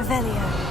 Revelio.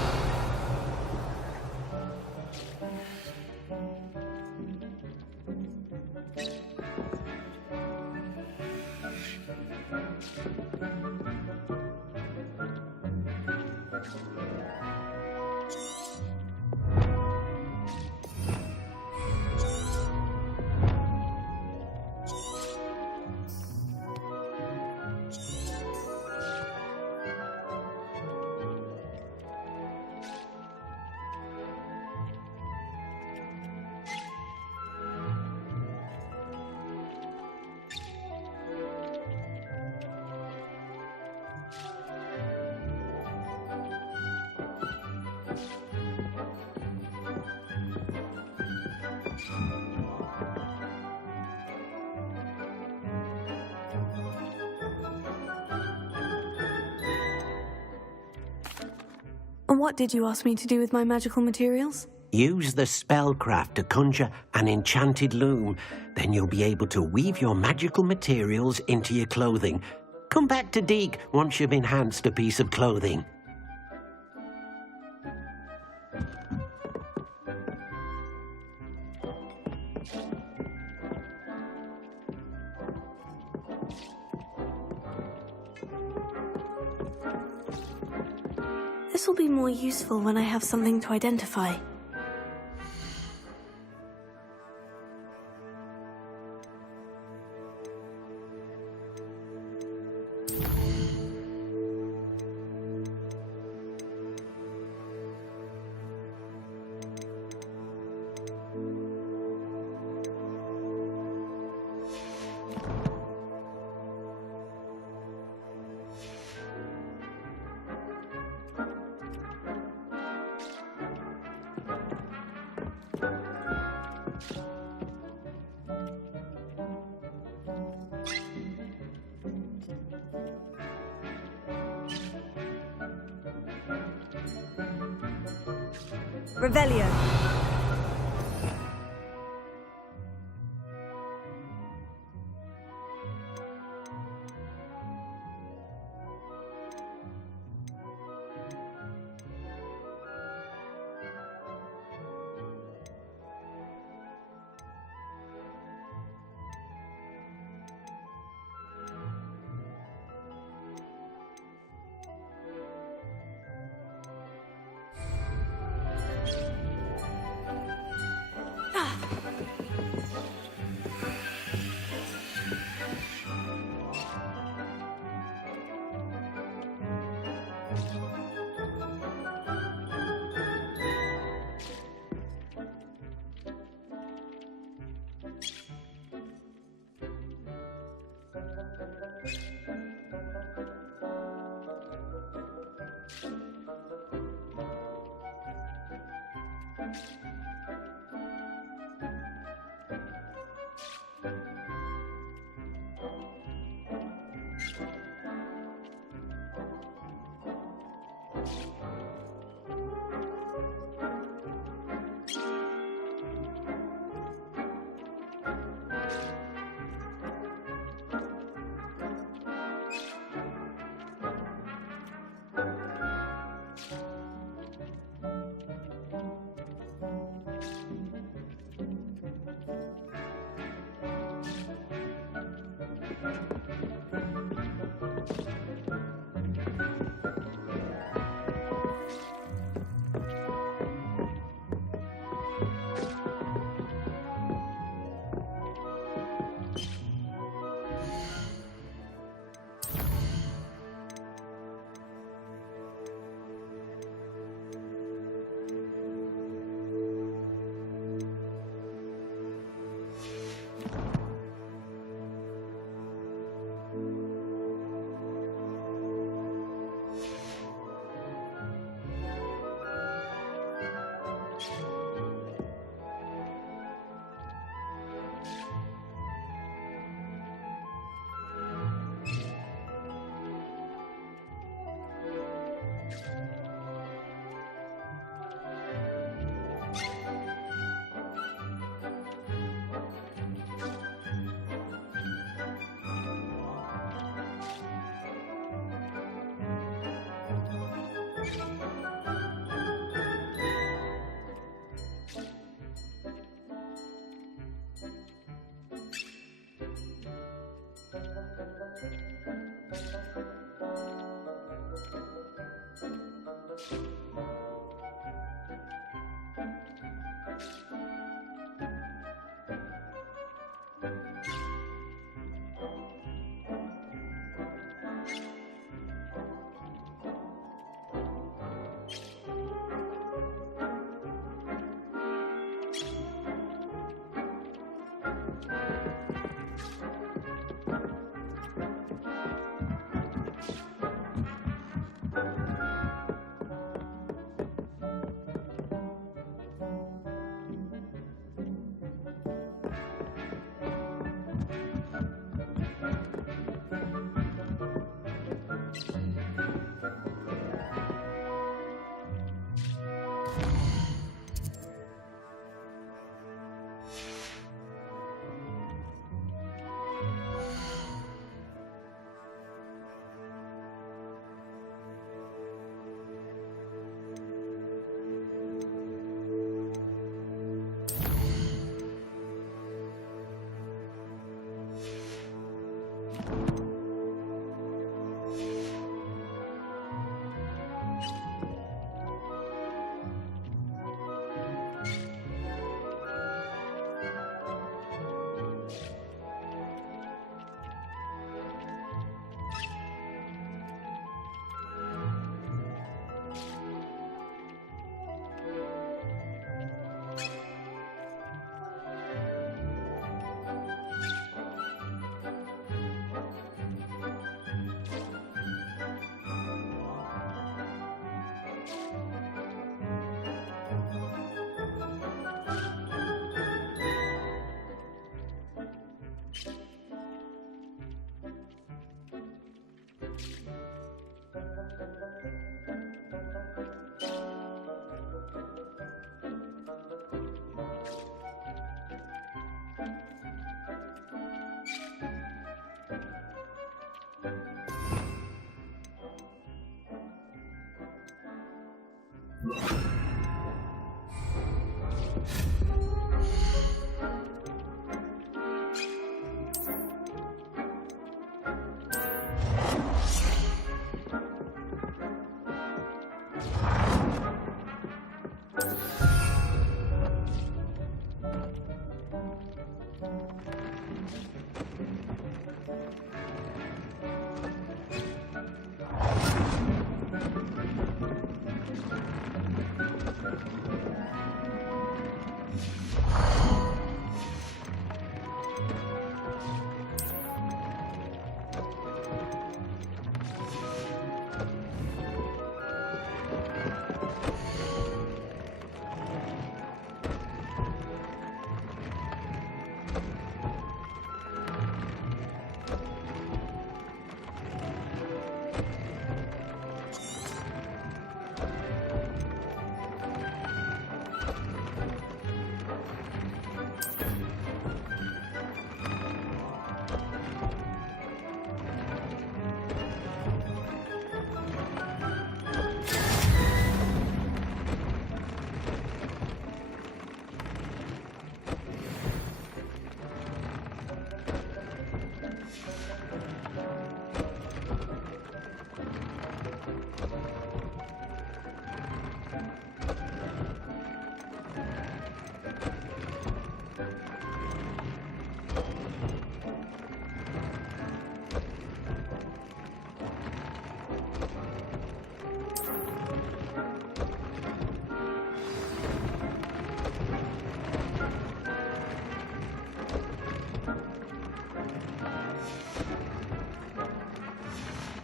And what did you ask me to do with my magical materials? Use the spellcraft to conjure an enchanted loom. Then you'll be able to weave your magical materials into your clothing. Come back to Deke once you've enhanced a piece of clothing. This will be more useful when I have something to identify. Revelio.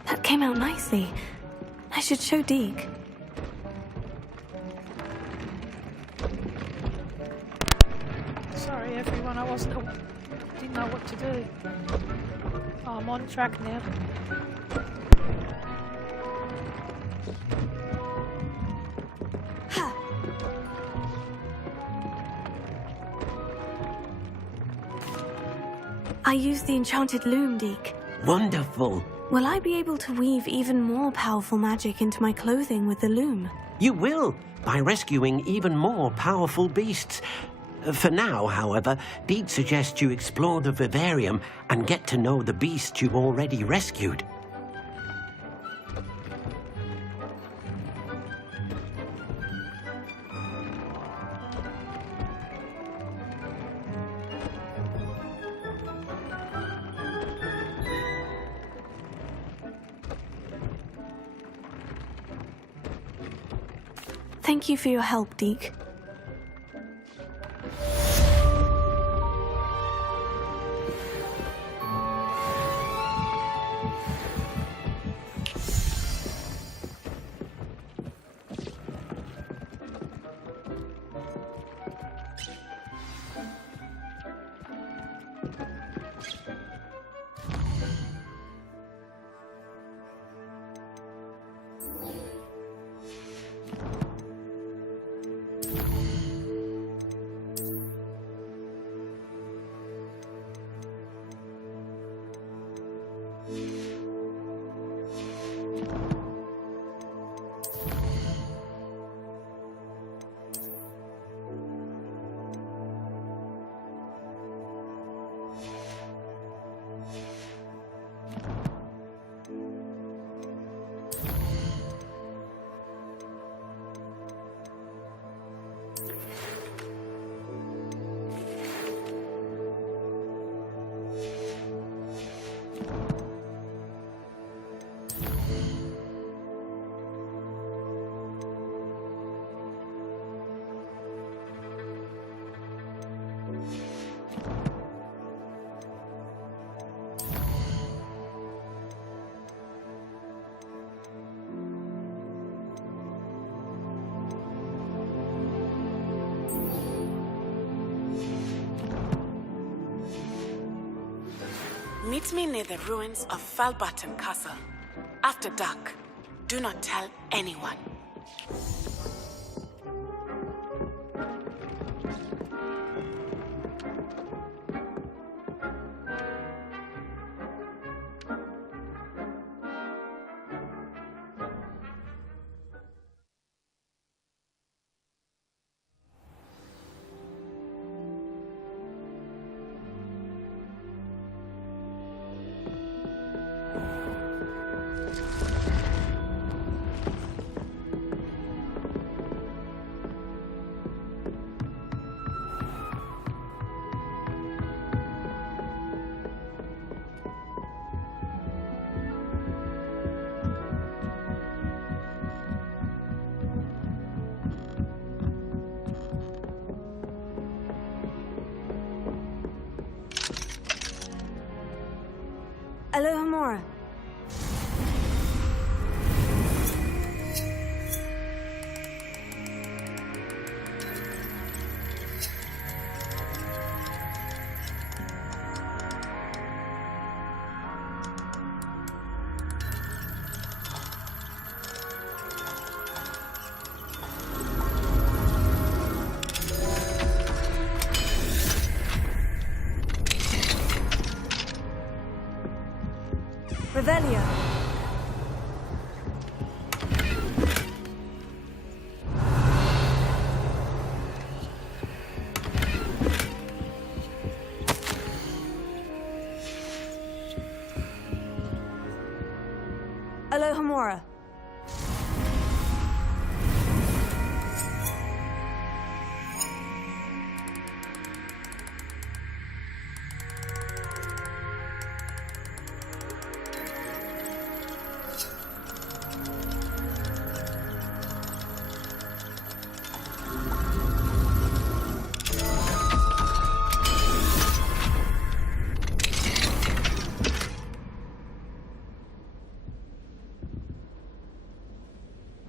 That came out nicely. I should show Deke. Sorry everyone, didn't know what to do. Oh, I'm on track now. I used the enchanted loom, Deke. Wonderful. Will I be able to weave even more powerful magic into my clothing with the loom? You will, by rescuing even more powerful beasts. For now, however, Deke suggests you explore the vivarium and get to know the beasts you've already rescued. Thank you for your help, Deke. Meet me near the ruins of Falbaton Castle. After dark. Do not tell anyone. Alohomora. Revelio. Alohomora.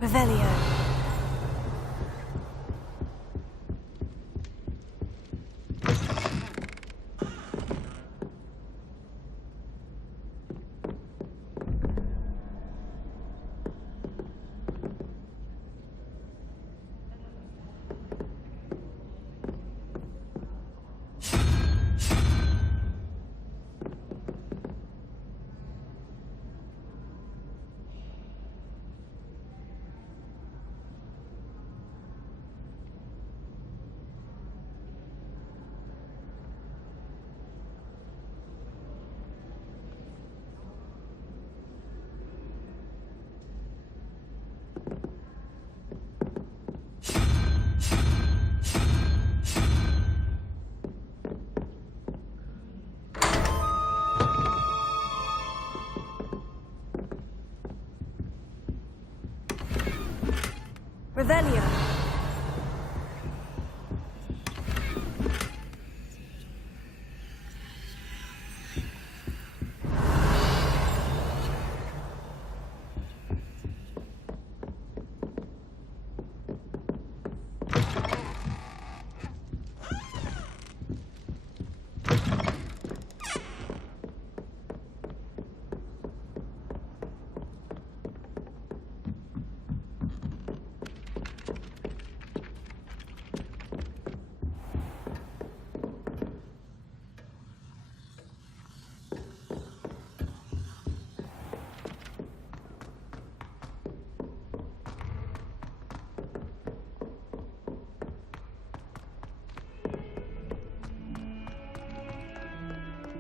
Revelio. Revelio.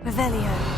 Revelio.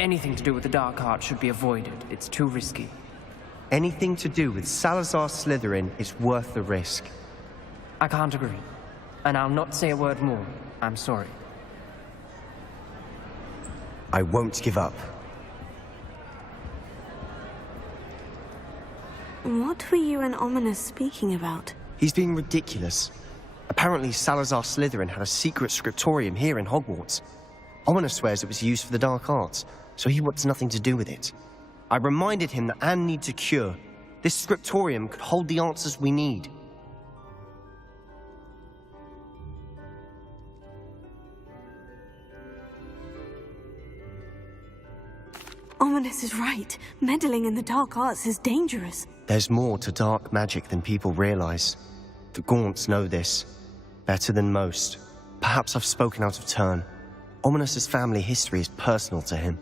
Anything to do with the dark art should be avoided. It's too risky. Anything to do with Salazar Slytherin is worth the risk. I can't agree. And I'll not say a word more. I'm sorry. I won't give up. What were you and Ominous speaking about? He's being ridiculous. Apparently Salazar Slytherin had a secret scriptorium here in Hogwarts. Ominous swears it was used for the dark arts, so he wants nothing to do with it. I reminded him that Anne needs a cure. This scriptorium could hold the answers we need. Ominous is right. Meddling in the dark arts is dangerous. There's more to dark magic than people realize. The Gaunts know this. Better than most. Perhaps I've spoken out of turn. Ominous's family history is personal to him.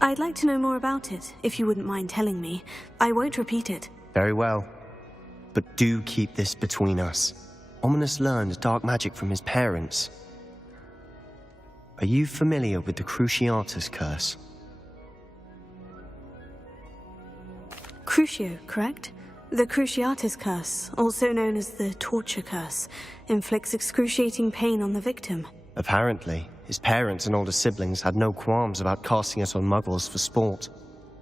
I'd like to know more about it, if you wouldn't mind telling me. I won't repeat it. Very well. But do keep this between us. Ominous learned dark magic from his parents. Are you familiar with the Cruciatus Curse? Crucio, correct? The Cruciatus Curse, also known as the Torture Curse, inflicts excruciating pain on the victim. Apparently, his parents and older siblings had no qualms about casting it on muggles for sport.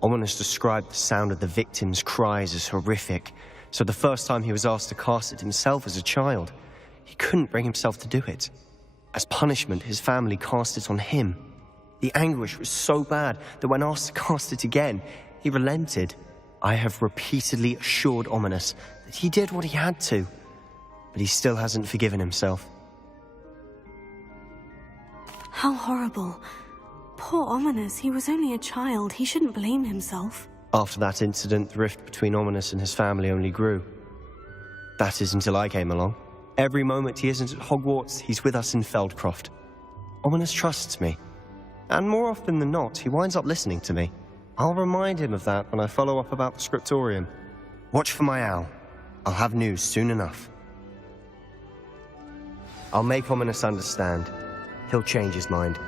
Ominous described the sound of the victim's cries as horrific, so the first time he was asked to cast it himself as a child, he couldn't bring himself to do it. As punishment, his family cast it on him. The anguish was so bad that when asked to cast it again, he relented. I have repeatedly assured Ominous that he did what he had to, but he still hasn't forgiven himself. How horrible. Poor Ominous, he was only a child. He shouldn't blame himself. After that incident, the rift between Ominous and his family only grew. That is until I came along. Every moment he isn't at Hogwarts, he's with us in Feldcroft. Ominous trusts me. And more often than not, he winds up listening to me. I'll remind him of that when I follow up about the scriptorium. Watch for my owl. I'll have news soon enough. I'll make Ominous understand. He'll change his mind.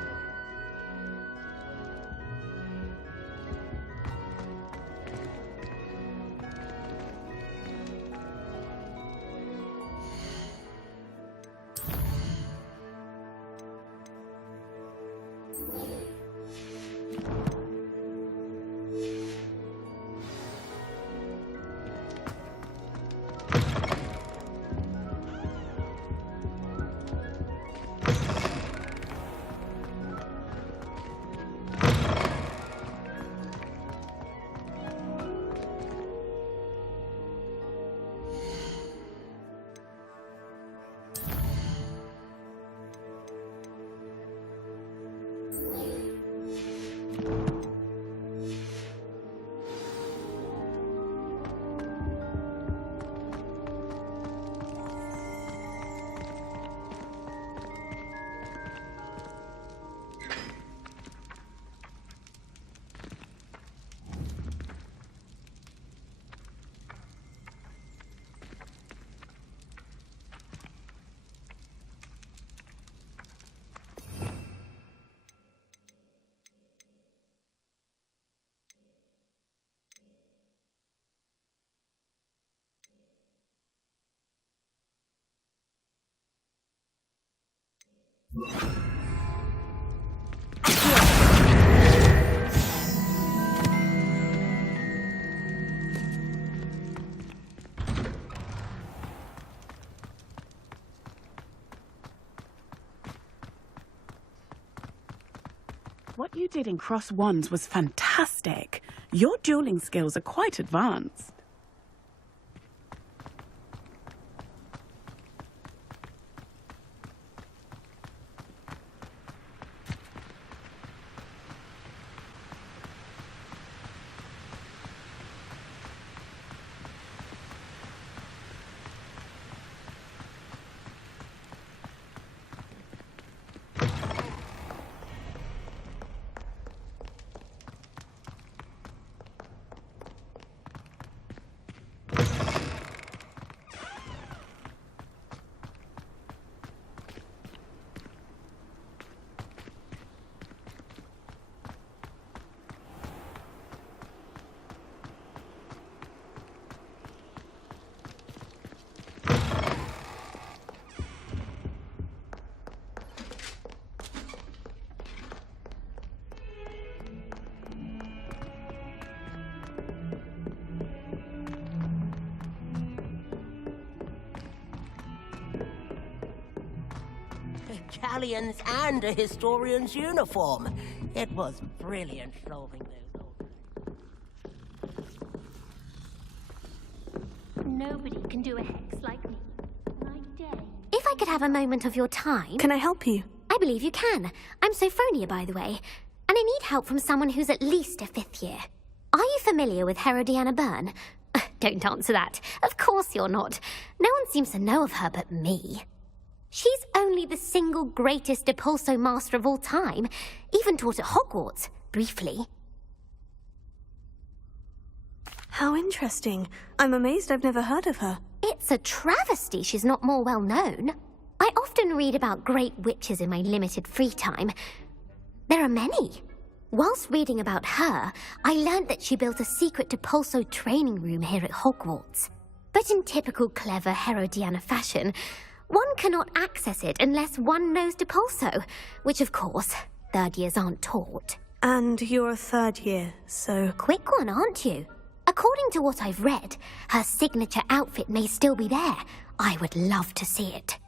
What you did in Cross Wands was fantastic. Your dueling skills are quite advanced. Galleons and a historian's uniform. It was brilliant solving those. Nobody can do a hex like me. Like day. If I could have a moment of your time... Can I help you? I believe you can. I'm Sophronia, by the way. And I need help from someone who's at least a 5th year. Are you familiar with Herodiana Byrne? Don't answer that. Of course you're not. No one seems to know of her but me. She's only the single greatest Depulso master of all time. Even taught at Hogwarts, briefly. How interesting. I'm amazed I've never heard of her. It's a travesty she's not more well known. I often read about great witches in my limited free time. There are many. Whilst reading about her, I learned that she built a secret Depulso training room here at Hogwarts. But in typical clever Herodiana fashion, one cannot access it unless one knows Depulso, which of course, 3rd years aren't taught. And you're a 3rd year, so... Quick one, aren't you? According to what I've read, her signature outfit may still be there. I would love to see it.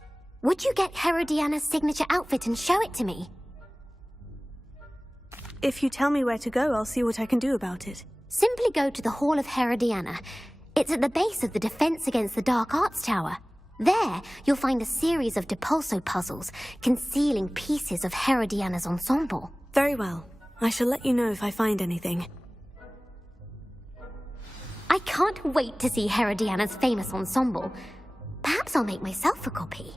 Would you get Herodiana's signature outfit and show it to me? If you tell me where to go, I'll see what I can do about it. Simply go to the Hall of Herodiana. It's at the base of the Defense Against the Dark Arts Tower. There, you'll find a series of Depulso puzzles concealing pieces of Herodiana's ensemble. Very well. I shall let you know if I find anything. I can't wait to see Herodiana's famous ensemble. Perhaps I'll make myself a copy.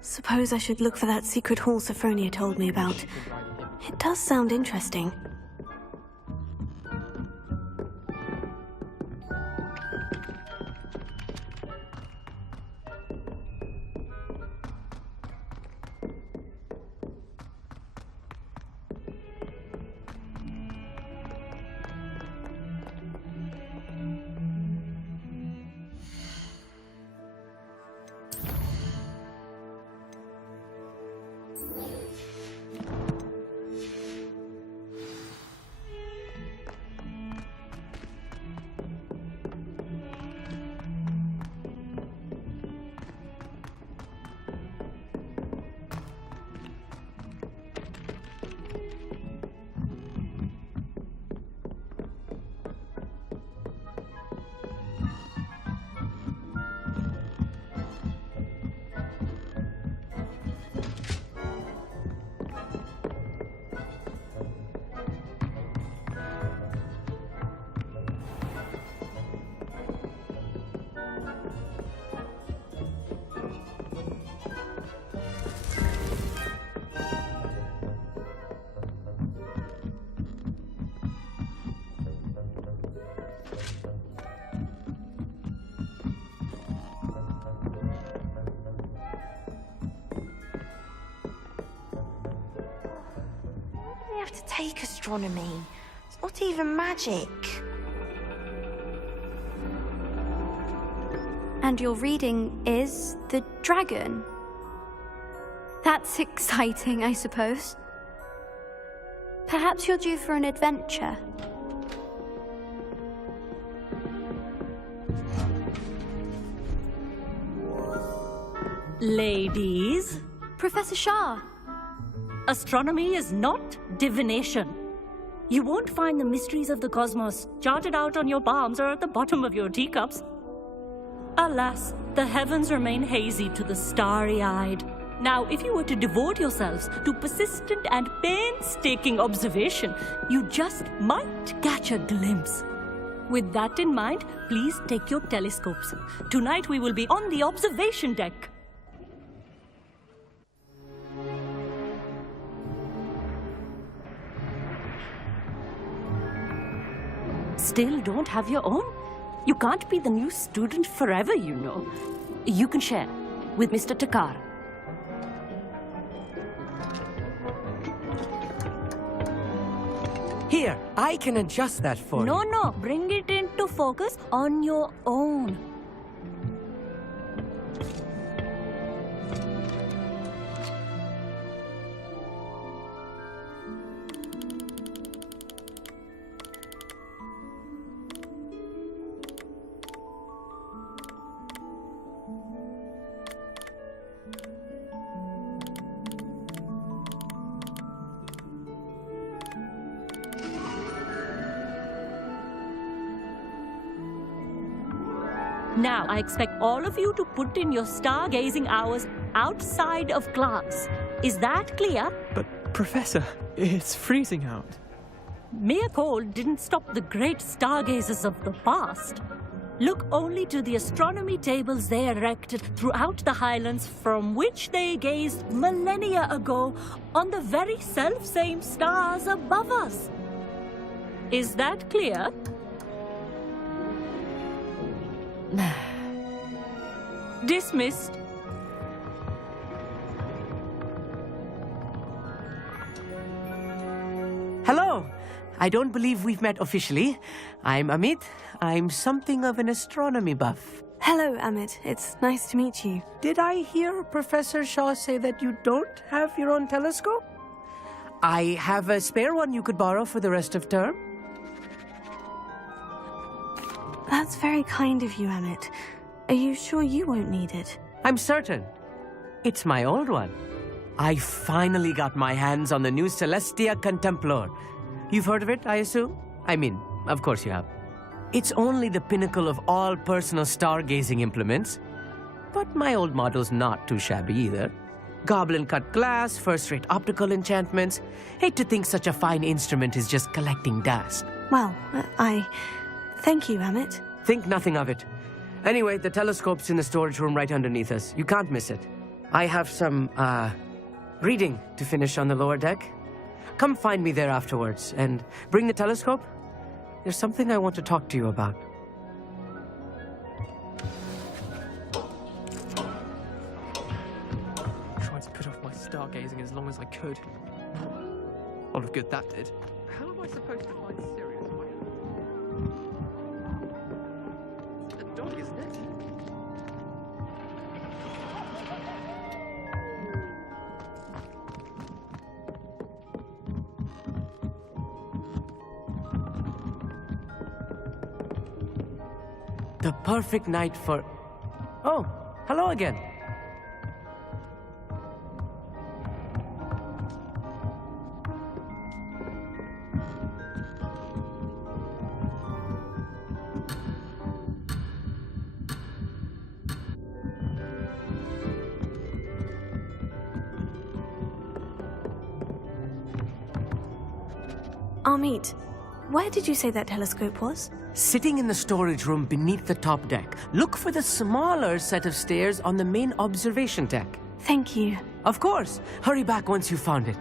Suppose I should look for that secret hall Sophronia told me about. It does sound interesting. Have to take astronomy. It's not even magic. And your reading is the dragon? That's exciting, I suppose. Perhaps you're due for an adventure. Ladies, Professor Shah. astronomy is not divination. You won't find the mysteries of the cosmos charted out on your palms or at the bottom of your teacups. Alas, the heavens remain hazy to the starry-eyed. Now, if you were to devote yourselves to persistent and painstaking observation, you just might catch a glimpse. With that in mind, please take your telescopes. Tonight we will be on the observation deck. Still don't have your own? You can't be the new student forever, you know. You can share with Mr. Takar. Here, I can adjust that for you. No, bring it into focus on your own. Now, I expect all of you to put in your stargazing hours outside of class. Is that clear? But, Professor, it's freezing out. Mere cold didn't stop the great stargazers of the past. Look only to the astronomy tables they erected throughout the highlands from which they gazed millennia ago on the very self-same stars above us. Is that clear? Dismissed. Hello. I don't believe we've met officially. I'm Amit. I'm something of an astronomy buff. Hello, Amit. It's nice to meet you. Did I hear Professor Shaw say that you don't have your own telescope? I have a spare one you could borrow for the rest of term. That's very kind of you, Amit. Are you sure you won't need it? I'm certain. It's my old one. I finally got my hands on the new Celestia Contemplar. You've heard of it, I assume? I mean, of course you have. It's only the pinnacle of all personal stargazing implements. But my old model's not too shabby either. Goblin-cut glass, first-rate optical enchantments. Hate to think such a fine instrument is just collecting dust. Well, thank you, Amit. Think nothing of it. Anyway, the telescope's in the storage room right underneath us. You can't miss it. I have some, reading to finish on the lower deck. Come find me there afterwards, and bring the telescope. There's something I want to talk to you about. Tried to put off my stargazing as long as I could. A lot of good that did. How am I supposed to find Sirius? A dog, isn't it? The perfect night for... Oh, hello again. Amit, where did you say that telescope was? Sitting in the storage room beneath the top deck. Look for the smaller set of stairs on the main observation deck. Thank you. Of course. Hurry back once you've found it.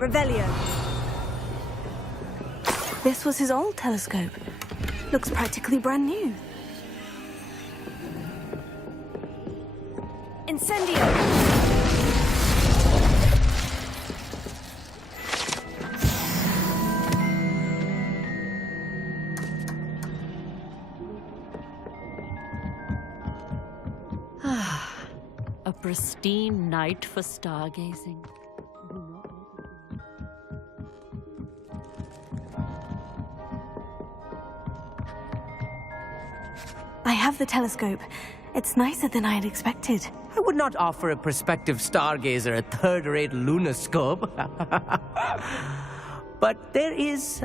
Revelio. This was his old telescope. Looks practically brand new. Incendio! A pristine night for stargazing. I have the telescope. It's nicer than I had expected. I would not offer a prospective stargazer a third-rate lunoscope. But there is,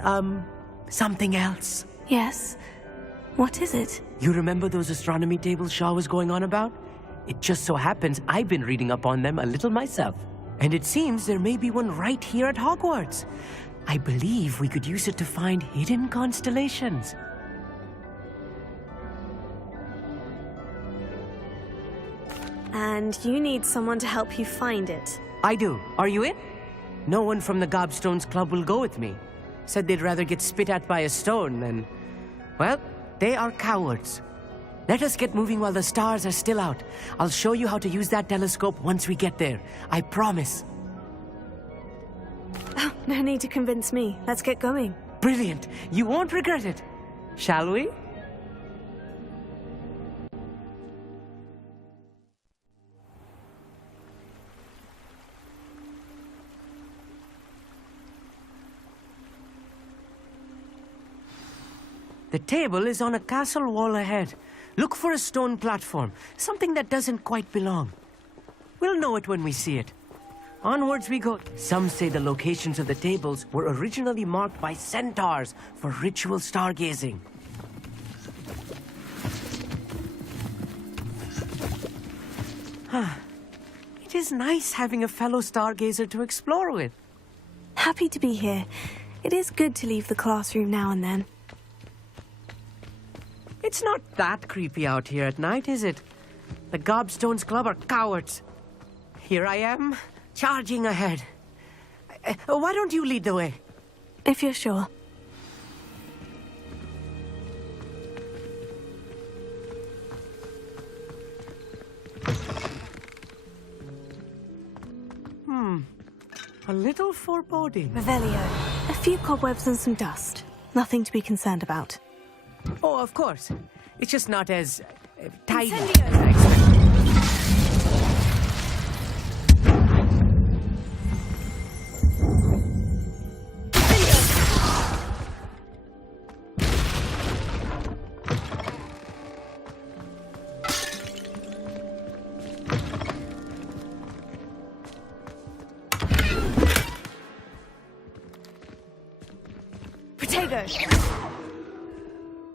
something else. Yes? What is it? You remember those astronomy tables Shaw was going on about? It just so happens I've been reading up on them a little myself. And it seems there may be one right here at Hogwarts. I believe we could use it to find hidden constellations. And you need someone to help you find it. I do. Are you in? No one from the Gobstones Club will go with me. Said they'd rather get spit at by a stone than... Well, they are cowards. Let us get moving while the stars are still out. I'll show you how to use that telescope once we get there. I promise. Oh, no need to convince me. Let's get going. Brilliant. You won't regret it. Shall we? The table is on a castle wall ahead. Look for a stone platform, something that doesn't quite belong. We'll know it when we see it. Onwards we go. Some say the locations of the tables were originally marked by centaurs for ritual stargazing. It is nice having a fellow stargazer to explore with. Happy to be here. It is good to leave the classroom now and then. It's not that creepy out here at night, is it? The Gobstones Club are cowards. Here I am, charging ahead. Why don't you lead the way? If you're sure. A little foreboding. Revelio. A few cobwebs and some dust. Nothing to be concerned about. Oh, of course. It's just not as tidy Incendio! as I expected.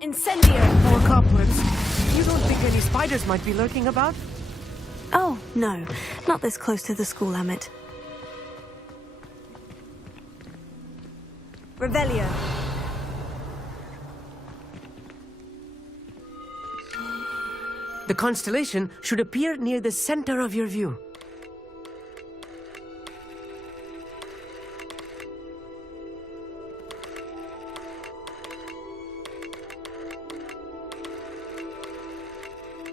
Incendio! More cobwebs. You don't think any spiders might be lurking about? Oh, no. Not this close to the school, Emmett. Revelio. The constellation should appear near the center of your view.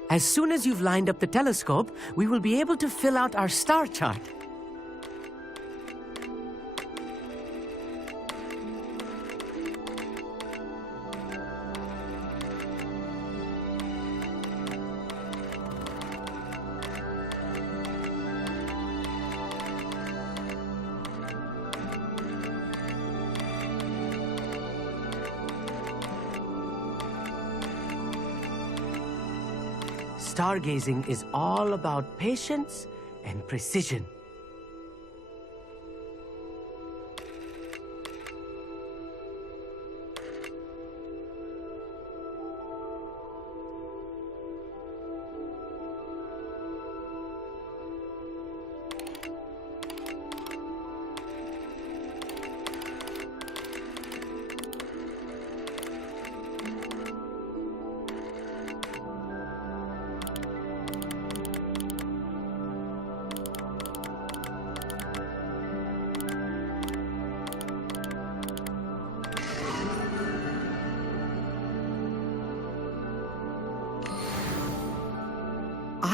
As soon as you've lined up the telescope, we will be able to fill out our star chart. Stargazing is all about patience and precision.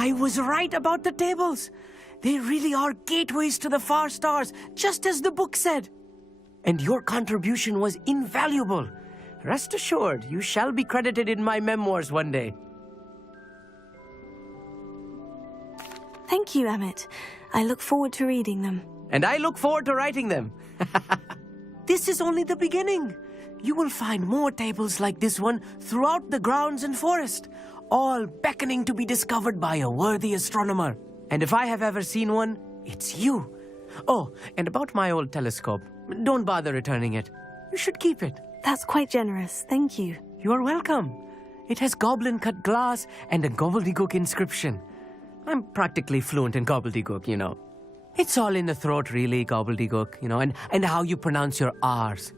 I was right about the tables. They really are gateways to the far stars, just as the book said. And your contribution was invaluable. Rest assured, you shall be credited in my memoirs one day. Thank you, Emmett. I look forward to reading them. And I look forward to writing them. This is only the beginning. You will find more tables like this one throughout the grounds and forest, all beckoning to be discovered by a worthy astronomer. And if I have ever seen one, it's you. Oh, and about my old telescope, don't bother returning it. You should keep it. That's quite generous. Thank you. You are welcome. It has goblin-cut glass and a gobbledygook inscription. I'm practically fluent in gobbledygook, you know. It's all in the throat, really, gobbledygook, you know, and how you pronounce your R's.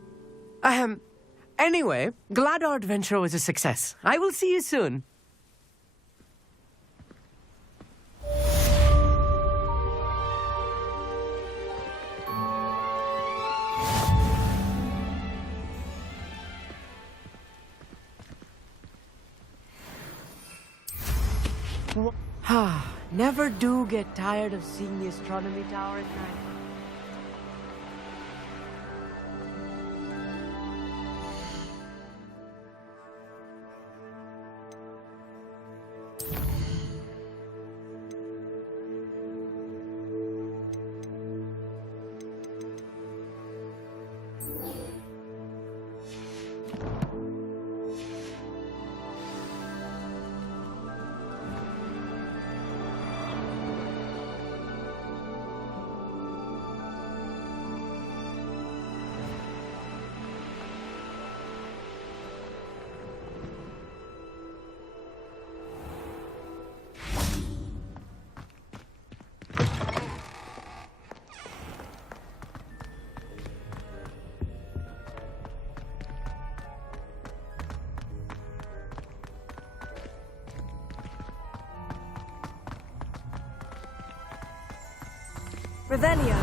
Anyway, glad our adventure was a success. I will see you soon. Never do get tired of seeing the astronomy tower at night. Revelio.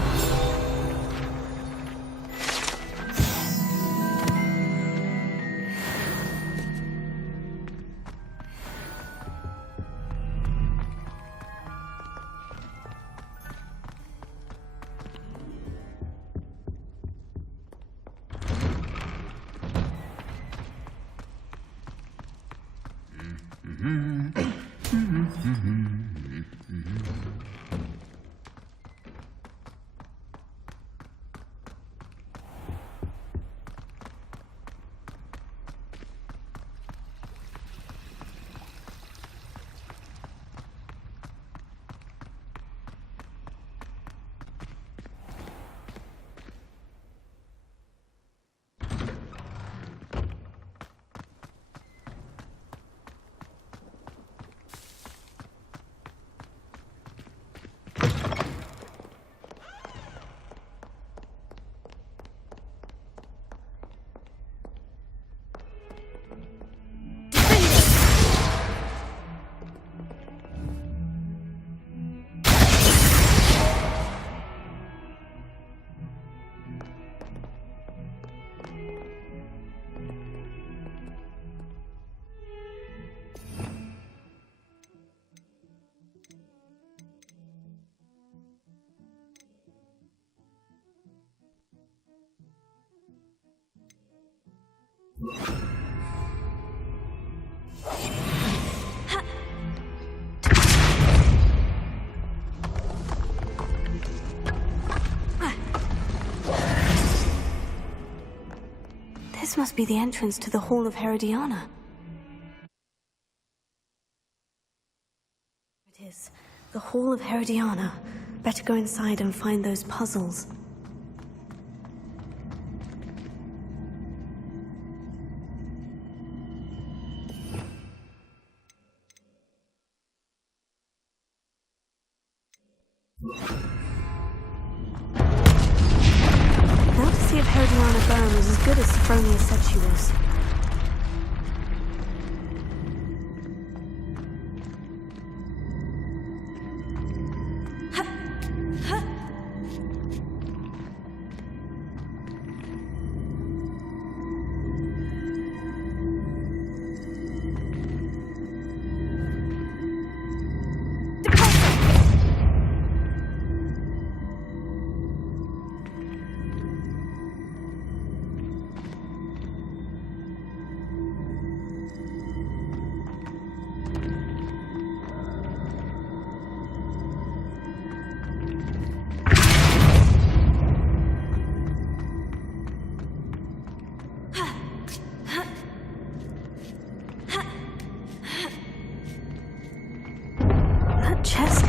This must be the entrance to the Hall of Herodiana. It is. The Hall of Herodiana. Better go inside and find those puzzles. Now to see if Herodiana Byrne was as good as Sophronia said she was.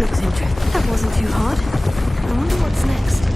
Looks interesting. That wasn't too hard. I wonder what's next.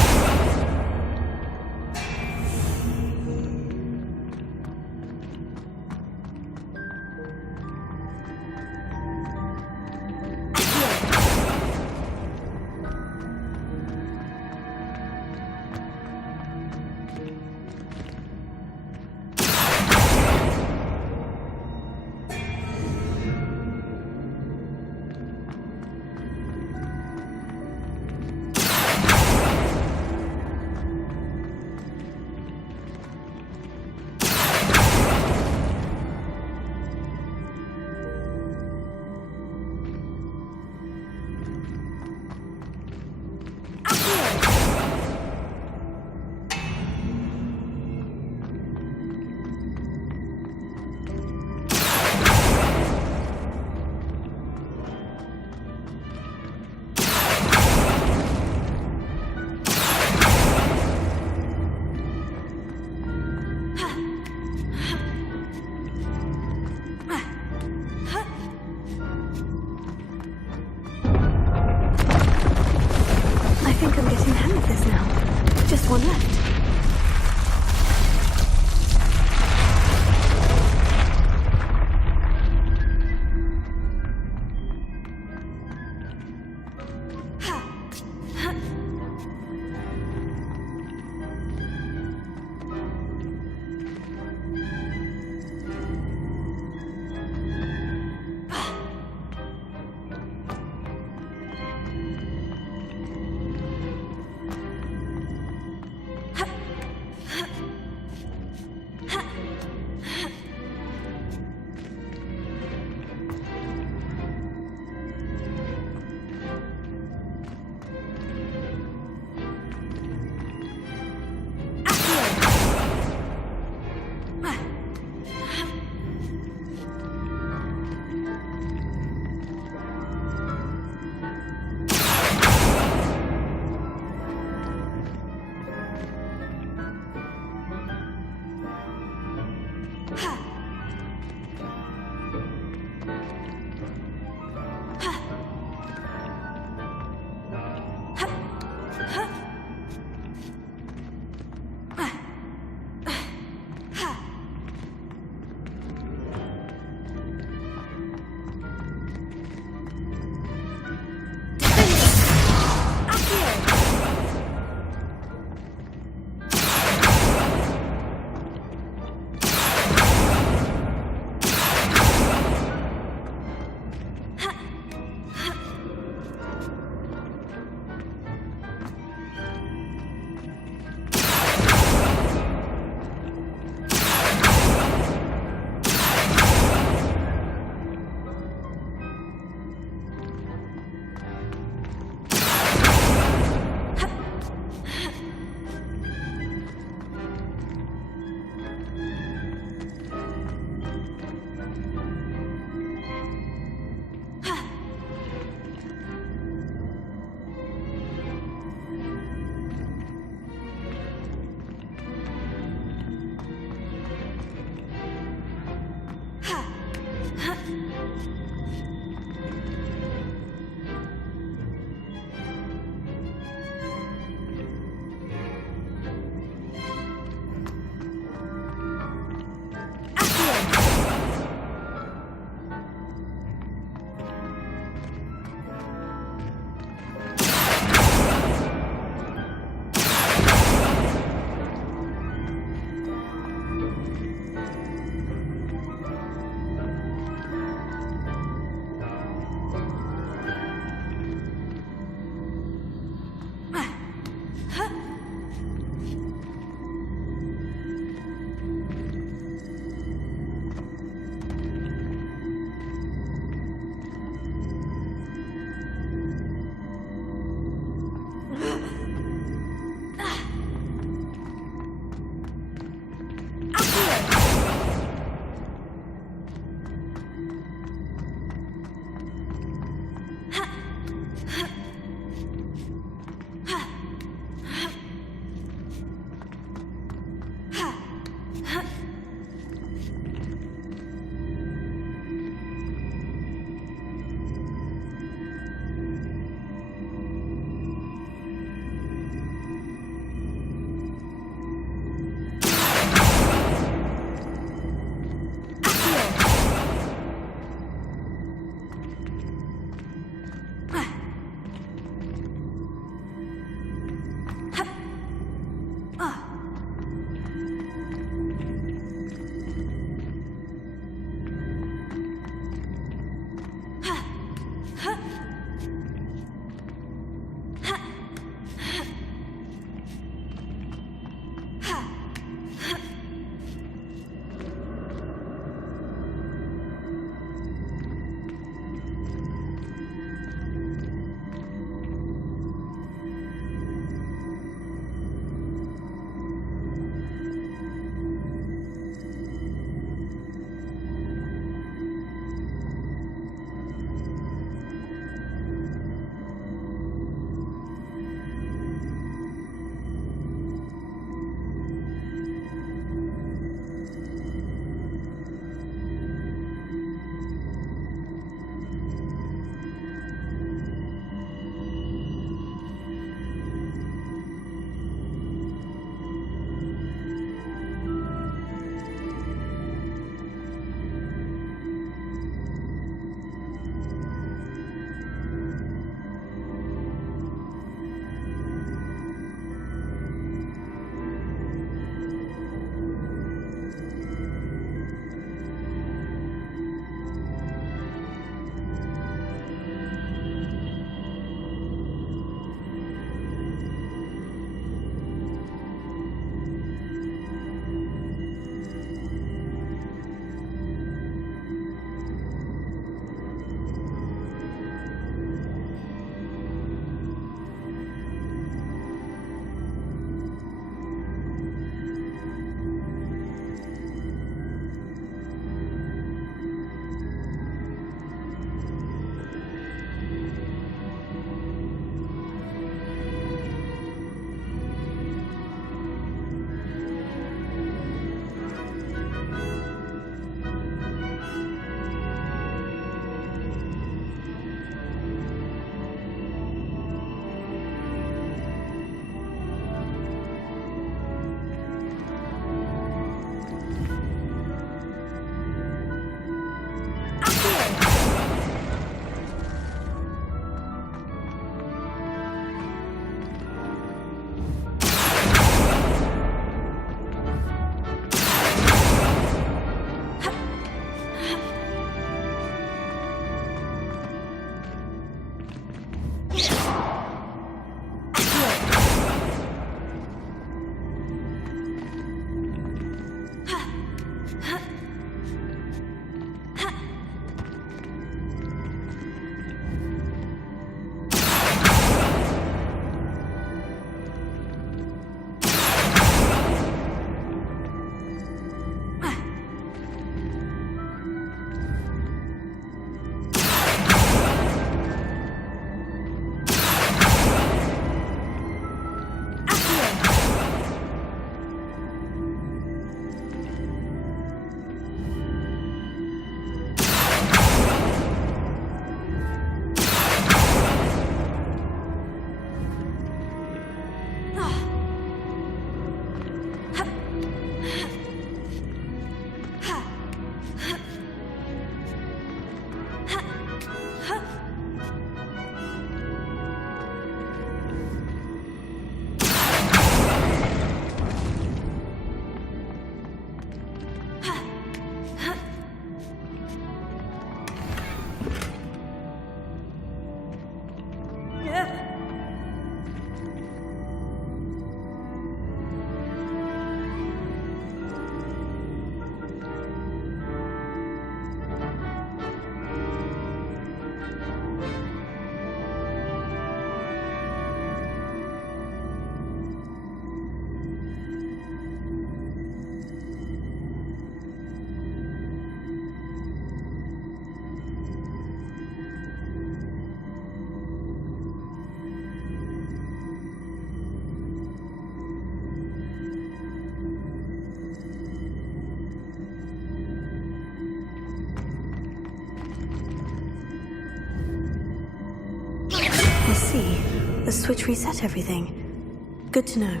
see. The switch reset everything. Good to know.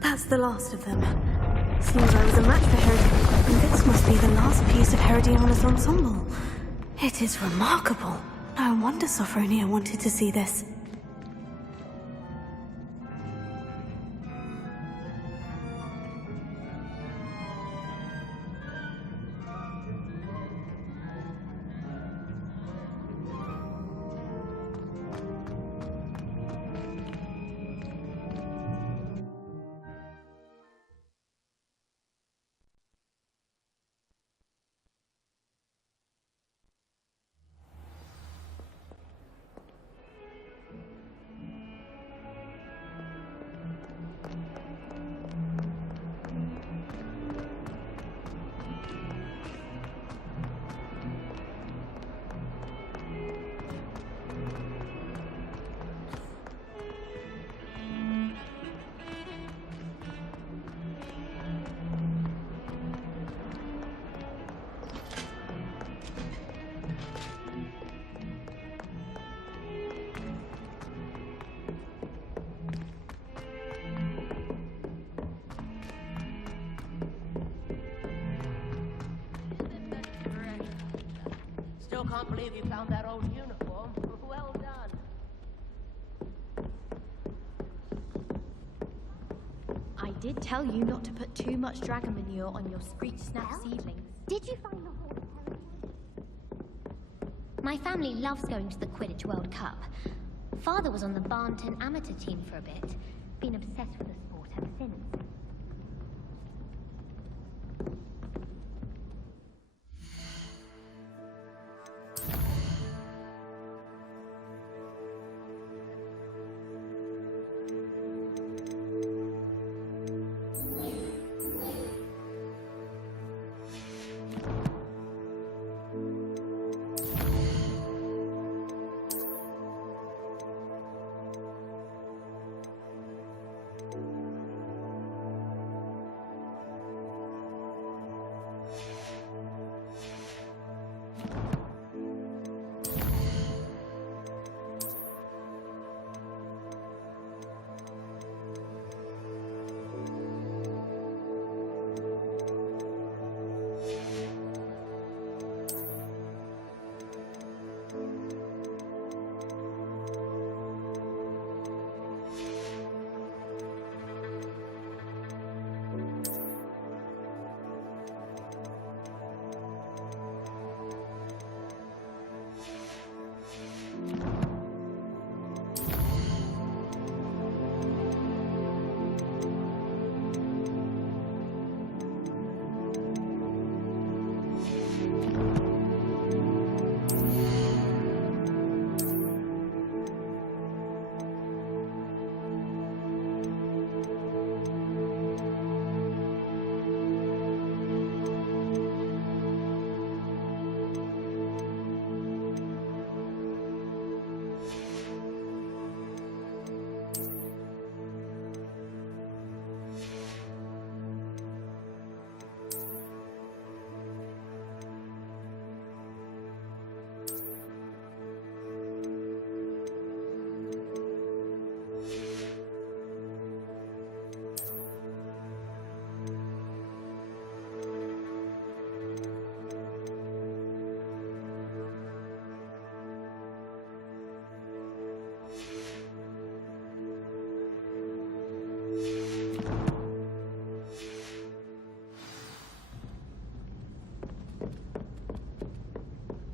That's the last of them. Seems I was a match for Herod, and this must be the last piece of Herodiana's ensemble. It is remarkable. No wonder Sophronia wanted to see this. Still can't believe you found that old uniform. Well done. I did tell you not to put too much dragon manure on your screech snap seedlings. Did you find the horse? My family loves going to the Quidditch World Cup. Father was on the Barnton amateur team for a bit. Been obsessed with the sport ever since.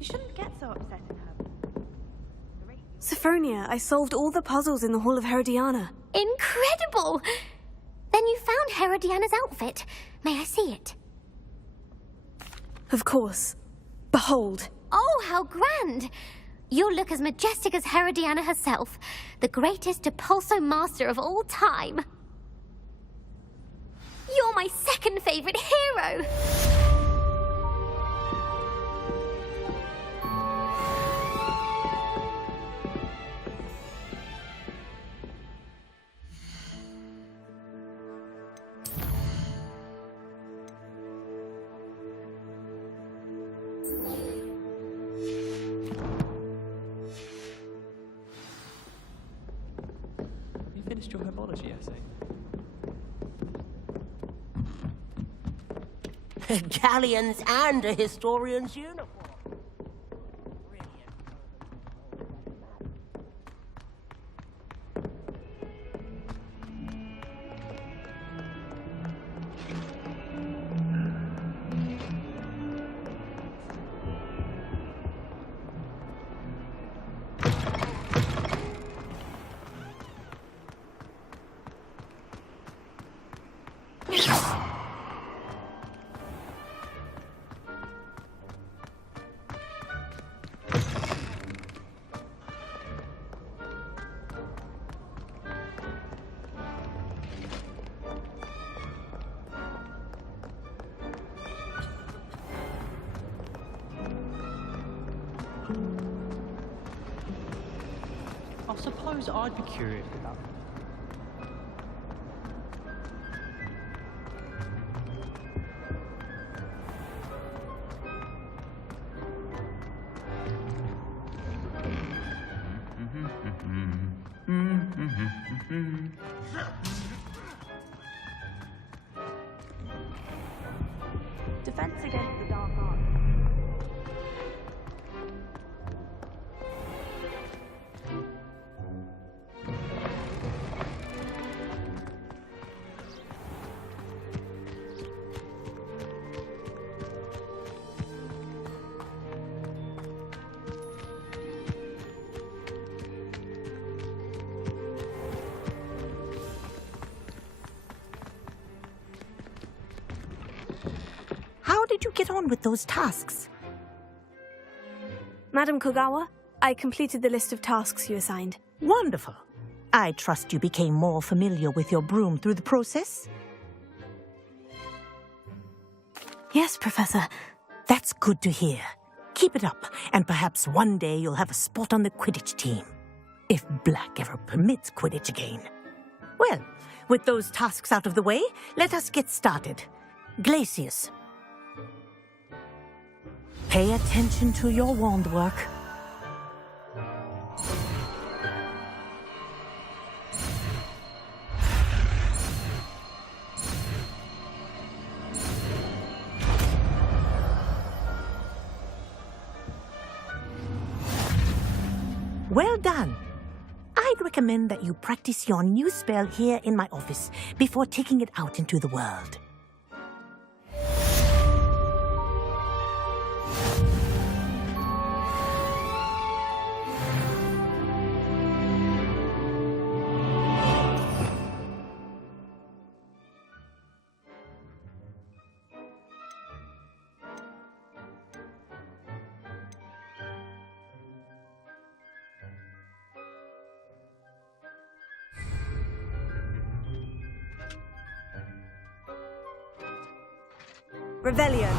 You shouldn't get so upset in her. Sophronia, I solved all the puzzles in the Hall of Herodiana. Incredible! Then you found Herodiana's outfit. May I see it? Of course. Behold. Oh, how grand! You'll look as majestic as Herodiana herself, the greatest Depulso master of all time. You're my second favorite hero! You finished your herbology essay? Galleons and a historian's uniform. I suppose I'd be curious about it. Defense against the dark arts. did you get on with those tasks? Madam Kogawa, I completed the list of tasks you assigned. Wonderful. I trust you became more familiar with your broom through the process? Yes, Professor. That's good to hear. Keep it up, and perhaps one day you'll have a spot on the Quidditch team. If Black ever permits Quidditch again. Well, with those tasks out of the way, let us get started. Glacius. Pay attention to your wand work. Well done. I'd recommend that you practice your new spell here in my office before taking it out into the world. Revelio.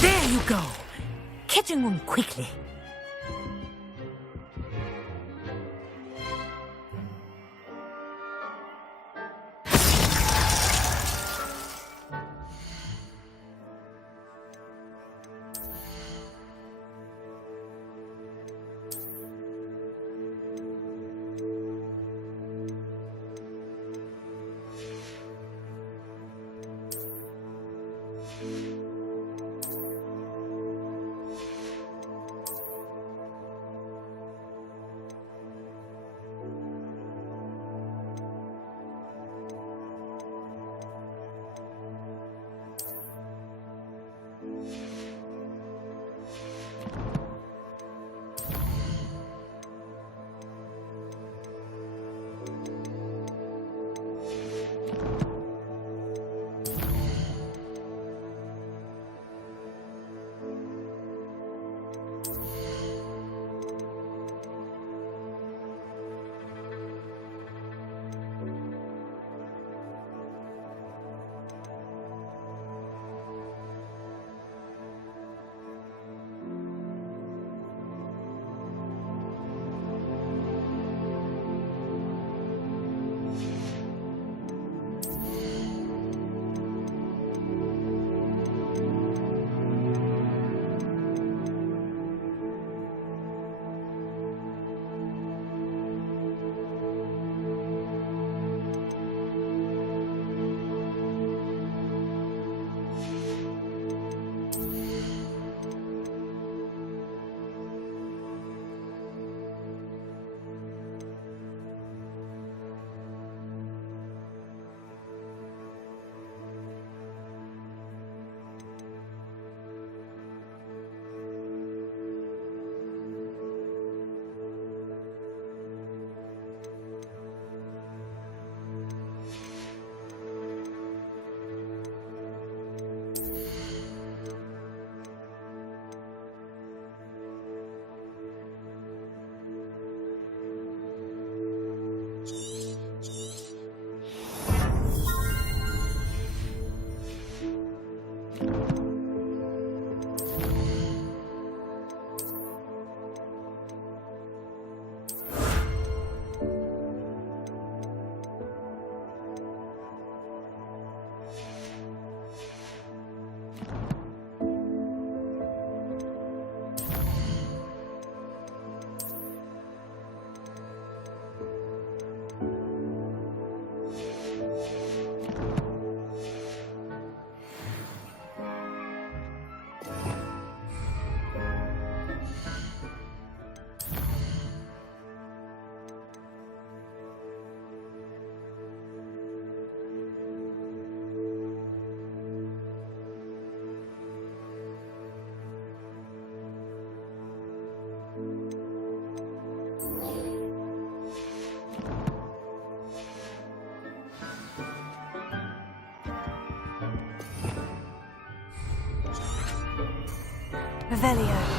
There you go. Catching on quickly. Revelio.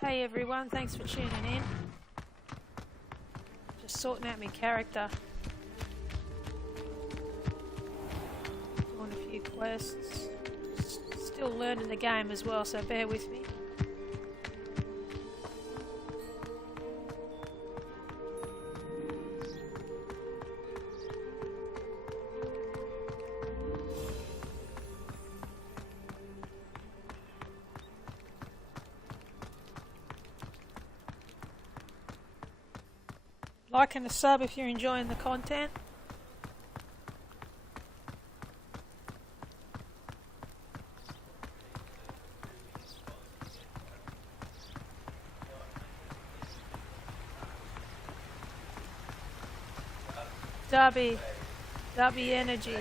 Hey everyone, thanks for tuning in. Just sorting out my character. Doing a few quests. Still learning the game as well, so bear with me. Like and a sub if you're enjoying the content. Derby energy.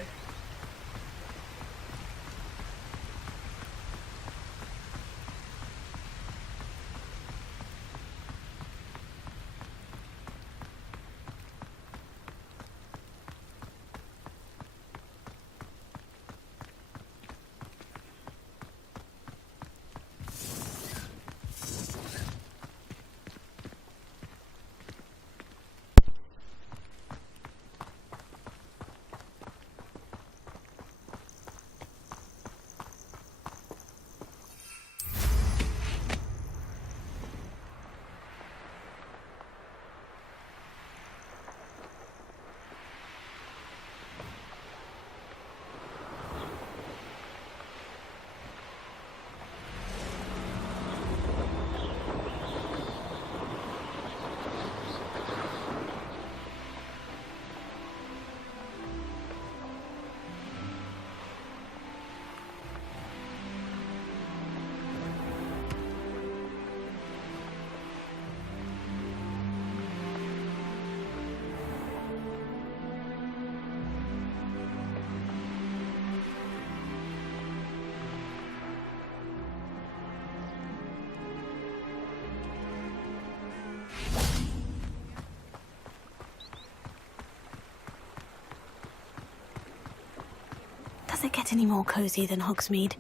Does it get any more cozy than Hogsmeade?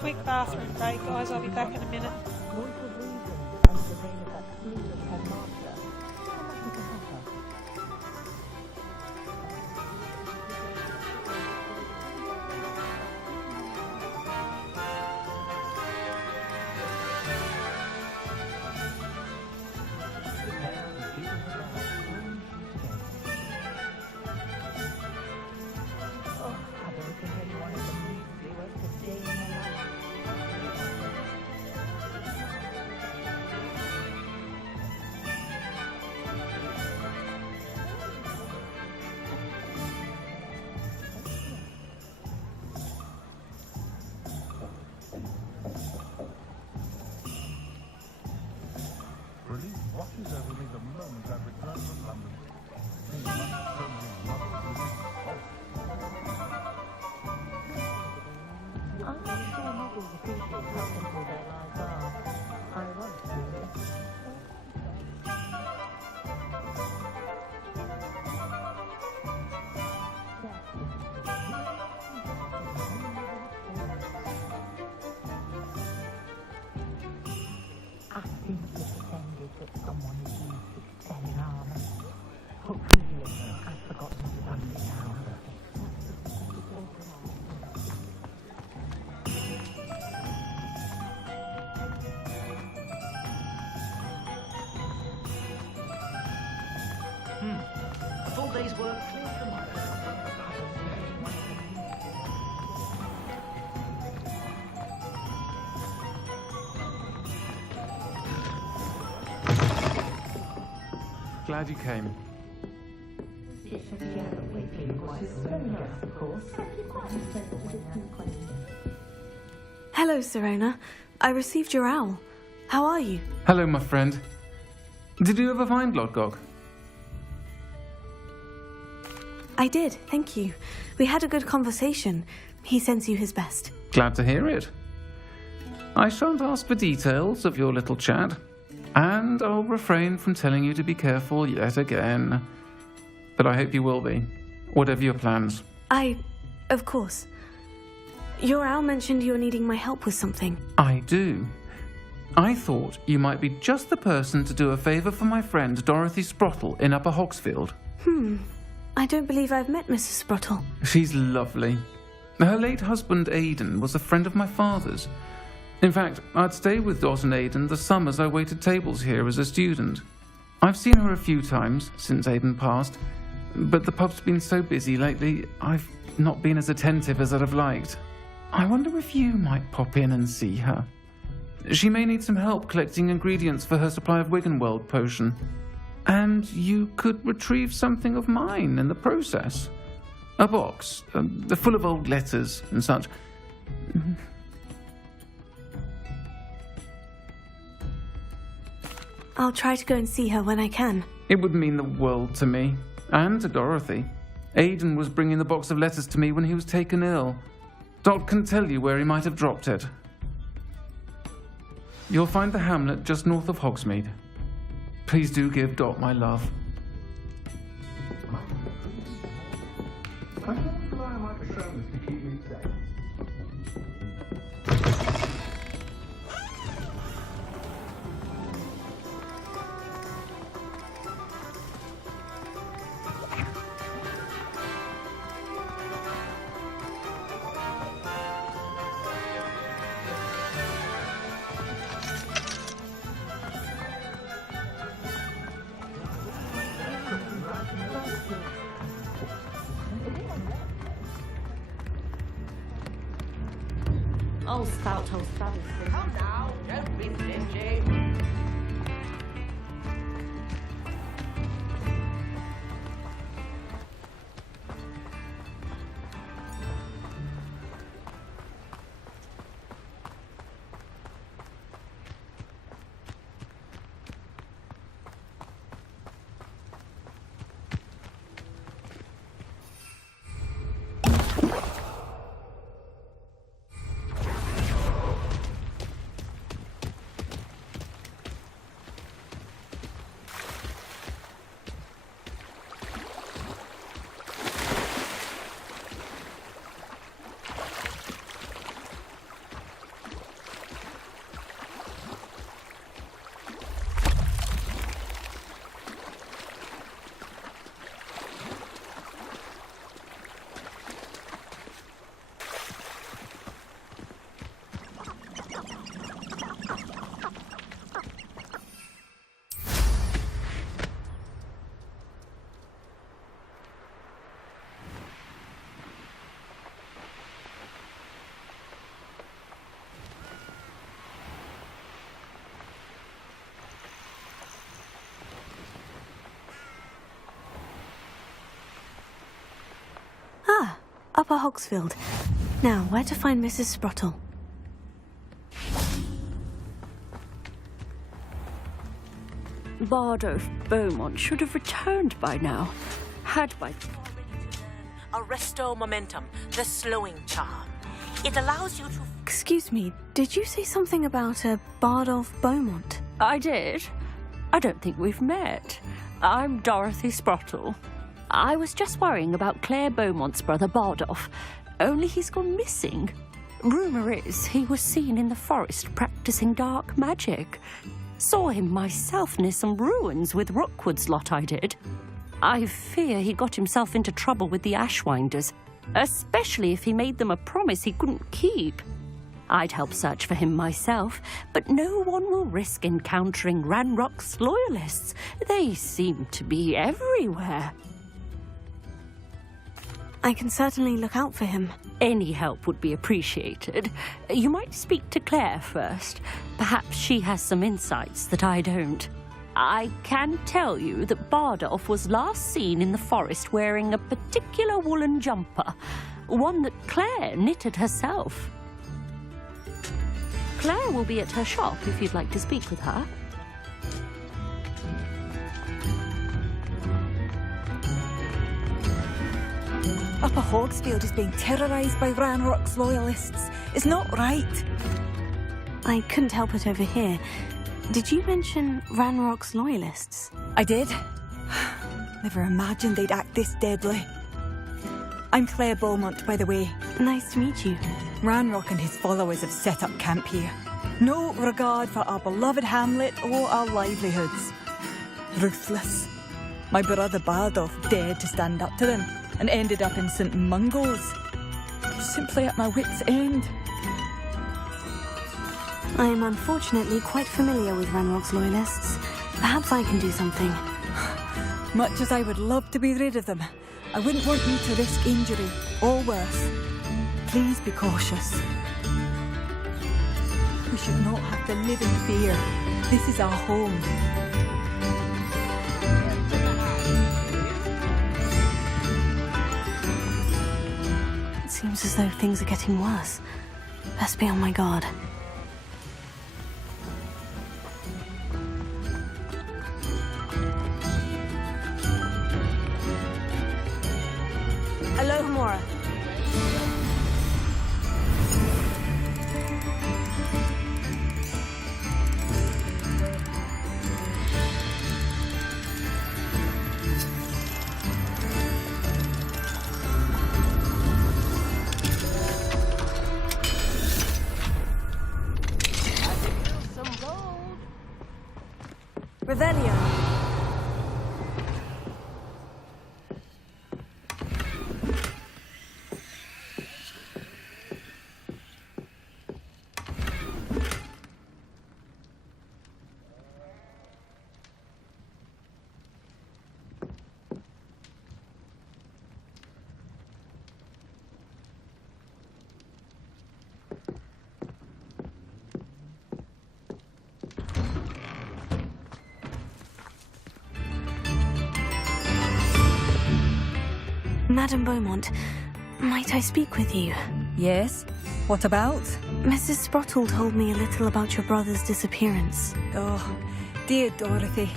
Quick bathroom break, guys. I'll be back in a minute. Glad you came. Hello, Serona. I received your owl. How are you? Hello, my friend. Did you ever find Lodgok? I did, thank you. We had a good conversation. He sends you his best. Glad to hear it. I shan't ask for details of your little chat, and I'll refrain from telling you to be careful yet again. But I hope you will be, whatever your plans. Of course. Your owl mentioned you were needing my help with something. I do. I thought you might be just the person to do a favour for my friend Dorothy Sprottle in Upper Hogsfield. I don't believe I've met Mrs. Sprottle. She's lovely. Her late husband Aidan was a friend of my father's. In fact, I'd stay with Dot and Aidan the summers I waited tables here as a student. I've seen her a few times since Aidan passed, but the pub's been so busy lately, I've not been as attentive as I'd have liked. I wonder if you might pop in and see her. She may need some help collecting ingredients for her supply of Wiggenweld potion. And you could retrieve something of mine in the process. A box, full of old letters and such. I'll try to go and see her when I can. It would mean the world to me, and to Dorothy. Aidan was bringing the box of letters to me when he was taken ill. Dot can tell you where he might have dropped it. You'll find the hamlet just north of Hogsmeade. Please do give Dot my love. Old stout, old stout. Come now, don't be stingy. Upper Hogsfield. Now, where to find Mrs. Sprottle? Bardolph Beaumont should have returned by now. Had by... Arresto Momentum, the slowing charm. It allows you to... Excuse me, did you say something about a Bardolph Beaumont? I did. I don't think we've met. I'm Dorothy Sprottle. I was just worrying about Claire Beaumont's brother Bardolph, only he's gone missing. Rumour is he was seen in the forest practicing dark magic. Saw him myself near some ruins with Rookwood's lot I did. I fear he got himself into trouble with the Ashwinders, especially if he made them a promise he couldn't keep. I'd help search for him myself, but no one will risk encountering Ranrock's loyalists. They seem to be everywhere. I can certainly look out for him. Any help would be appreciated. You might speak to Claire first. Perhaps she has some insights that I don't. I can tell you that Bardolph was last seen in the forest wearing a particular woolen jumper, one that Claire knitted herself. Claire will be at her shop if you'd like to speak with her. Upper Hogsfield is being terrorised by Ranrock's loyalists. It's not right. I couldn't help it over here. Did you mention Ranrock's loyalists? I did. Never imagined they'd act this deadly. I'm Claire Beaumont, by the way. Nice to meet you. Ranrock and his followers have set up camp here. No regard for our beloved hamlet or our livelihoods. Ruthless. My brother Bardolph dared to stand up to them and ended up in St. Mungo's. Simply at my wit's end. I am unfortunately quite familiar with Ranrock's loyalists. Perhaps I can do something. Much as I would love to be rid of them, I wouldn't want you to risk injury, or worse. Please be cautious. We should not have to live in fear. This is our home. It seems as though things are getting worse. Best be on my guard. Alohomora. Revelio. Madame Beaumont, might I speak with you? Yes? What about? Mrs. Sprottle told me a little about your brother's disappearance. Oh, dear Dorothy.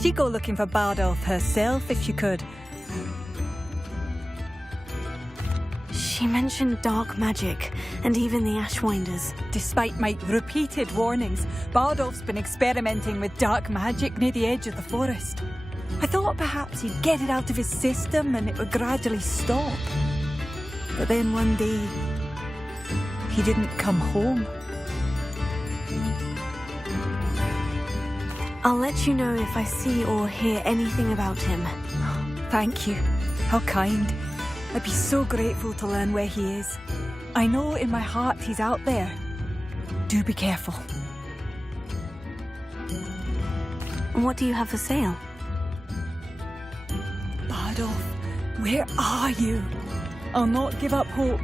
She'd go looking for Bardolph herself if she could. She mentioned dark magic, and even the Ashwinders. Despite my repeated warnings, Bardolph's been experimenting with dark magic near the edge of the forest. I thought perhaps he'd get it out of his system and it would gradually stop. But then one day, he didn't come home. I'll let you know if I see or hear anything about him. Thank you. How kind. I'd be so grateful to learn where he is. I know in my heart he's out there. Do be careful. What do you have for sale? Bardolph, where are you? I'll not give up hope.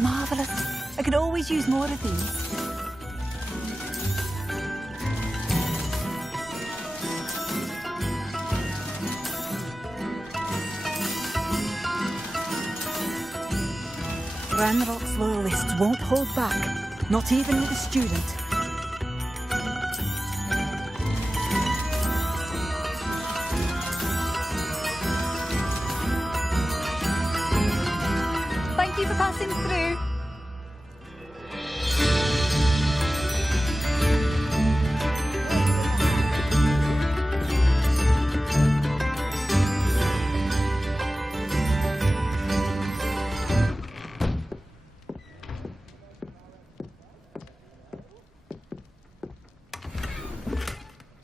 Marvellous. I could always use more of these. Ranrock's loyalists won't hold back, not even with a student. Thank you for passing through.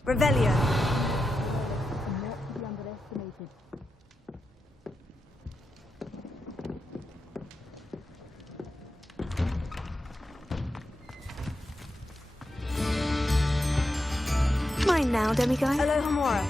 Revelio. Not to be underestimated. Mine now, demiguy. Alohomora.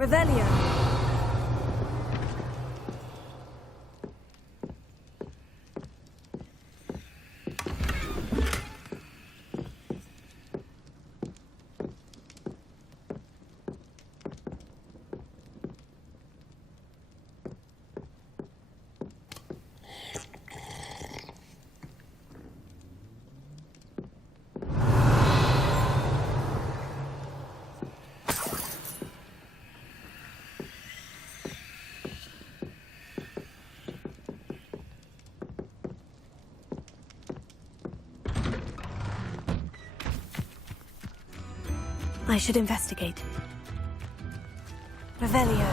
Revelio. I should investigate. Revelio.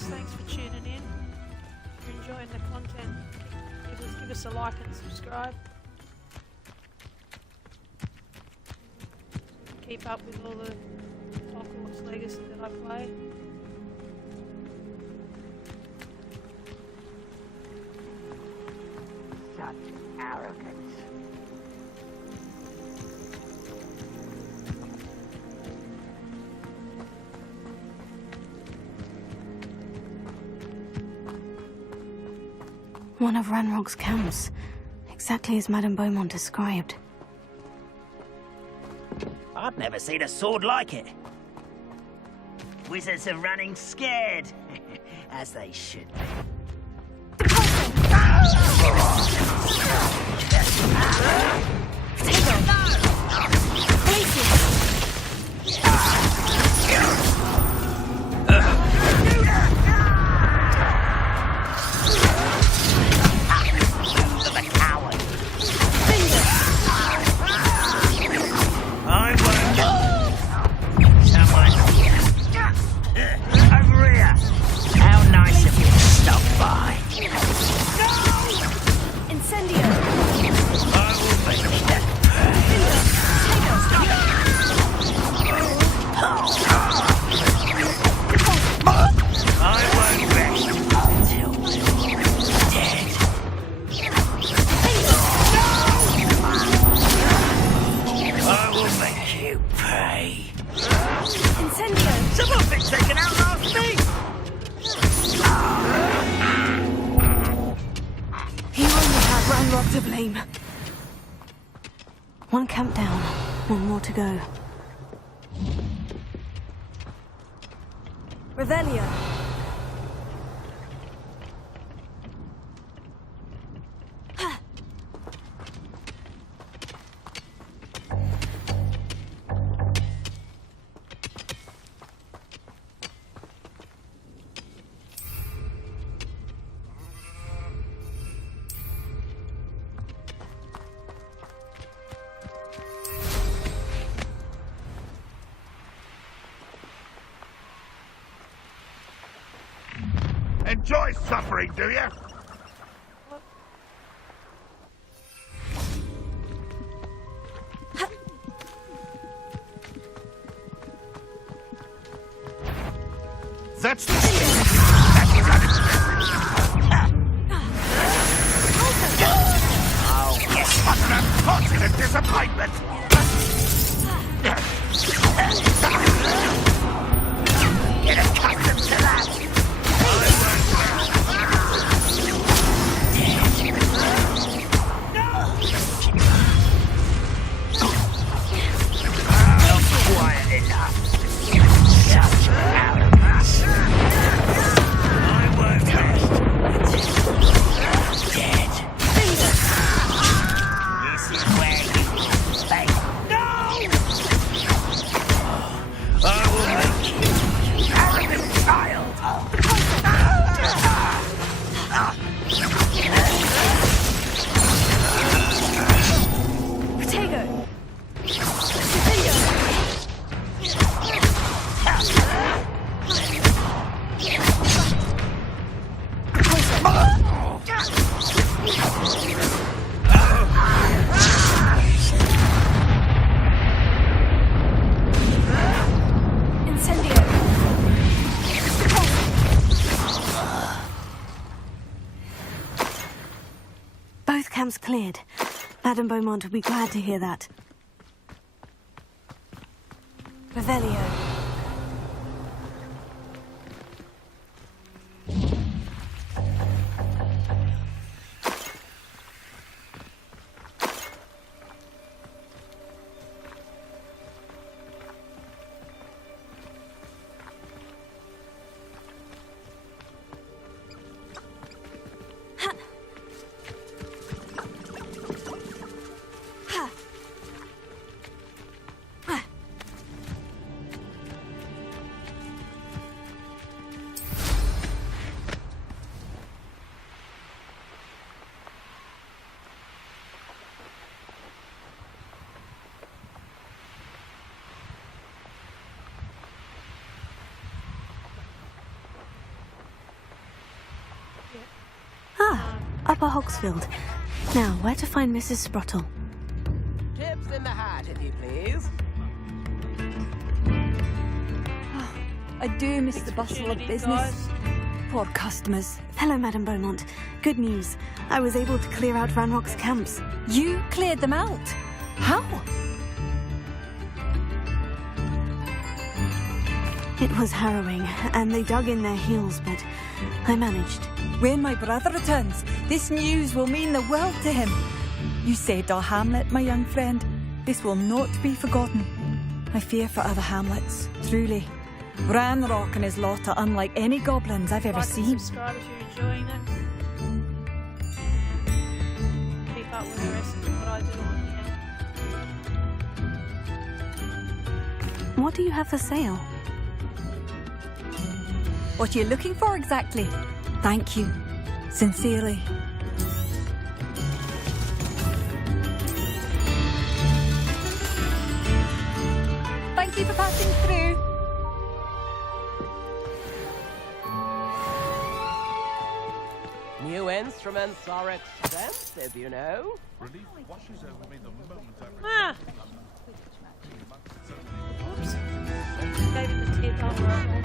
Thanks for tuning in. If you're enjoying the content, give us a like and subscribe. Keep up with all the Hogwarts Legacy that I play. Such arrogance. One of Ranrock's camps, exactly as Madame Beaumont described. I've never seen a sword like it. Wizards are running scared, as they should be. To blame. One camp down, one more to go. Revelio. Enjoy suffering, do you? That's the Oh, yes, what an unfortunate disappointment! Get accustomed to that! cleared. Madame Beaumont will be glad to hear that. Revelio. Upper Hogsfield. Now, where to find Mrs. Sprottle? Tips in the hat, if you please. I do miss the bustle of business. Poor customers. Hello, Madame Beaumont. Good news. I was able to clear out Ranrock's camps. You cleared them out? How? It was harrowing, and they dug in their heels, but I managed. When my brother returns, this news will mean the world to him. You saved our hamlet, my young friend. This will not be forgotten. I fear for other hamlets, truly. Ranrock and his lot are unlike any goblins I've ever seen. Subscribe if you're enjoying it. Keep up with the rest of what I do on here. What do you have for sale? What are you looking for exactly? Thank you. Sincerely. Thank you for passing through. New instruments are expensive, you know. Relief washes over me the moment I Ah! Oops. Gave him the tip over.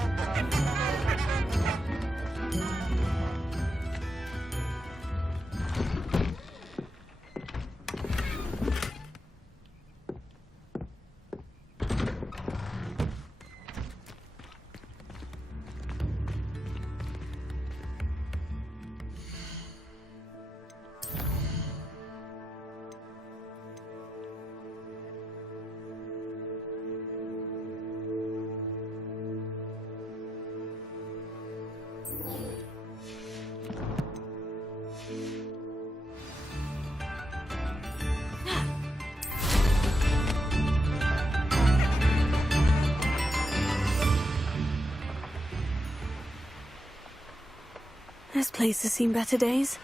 This place has seen better days.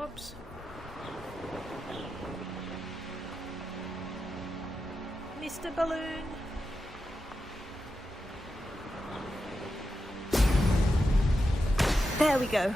Whoops. Mr. Balloon. There we go.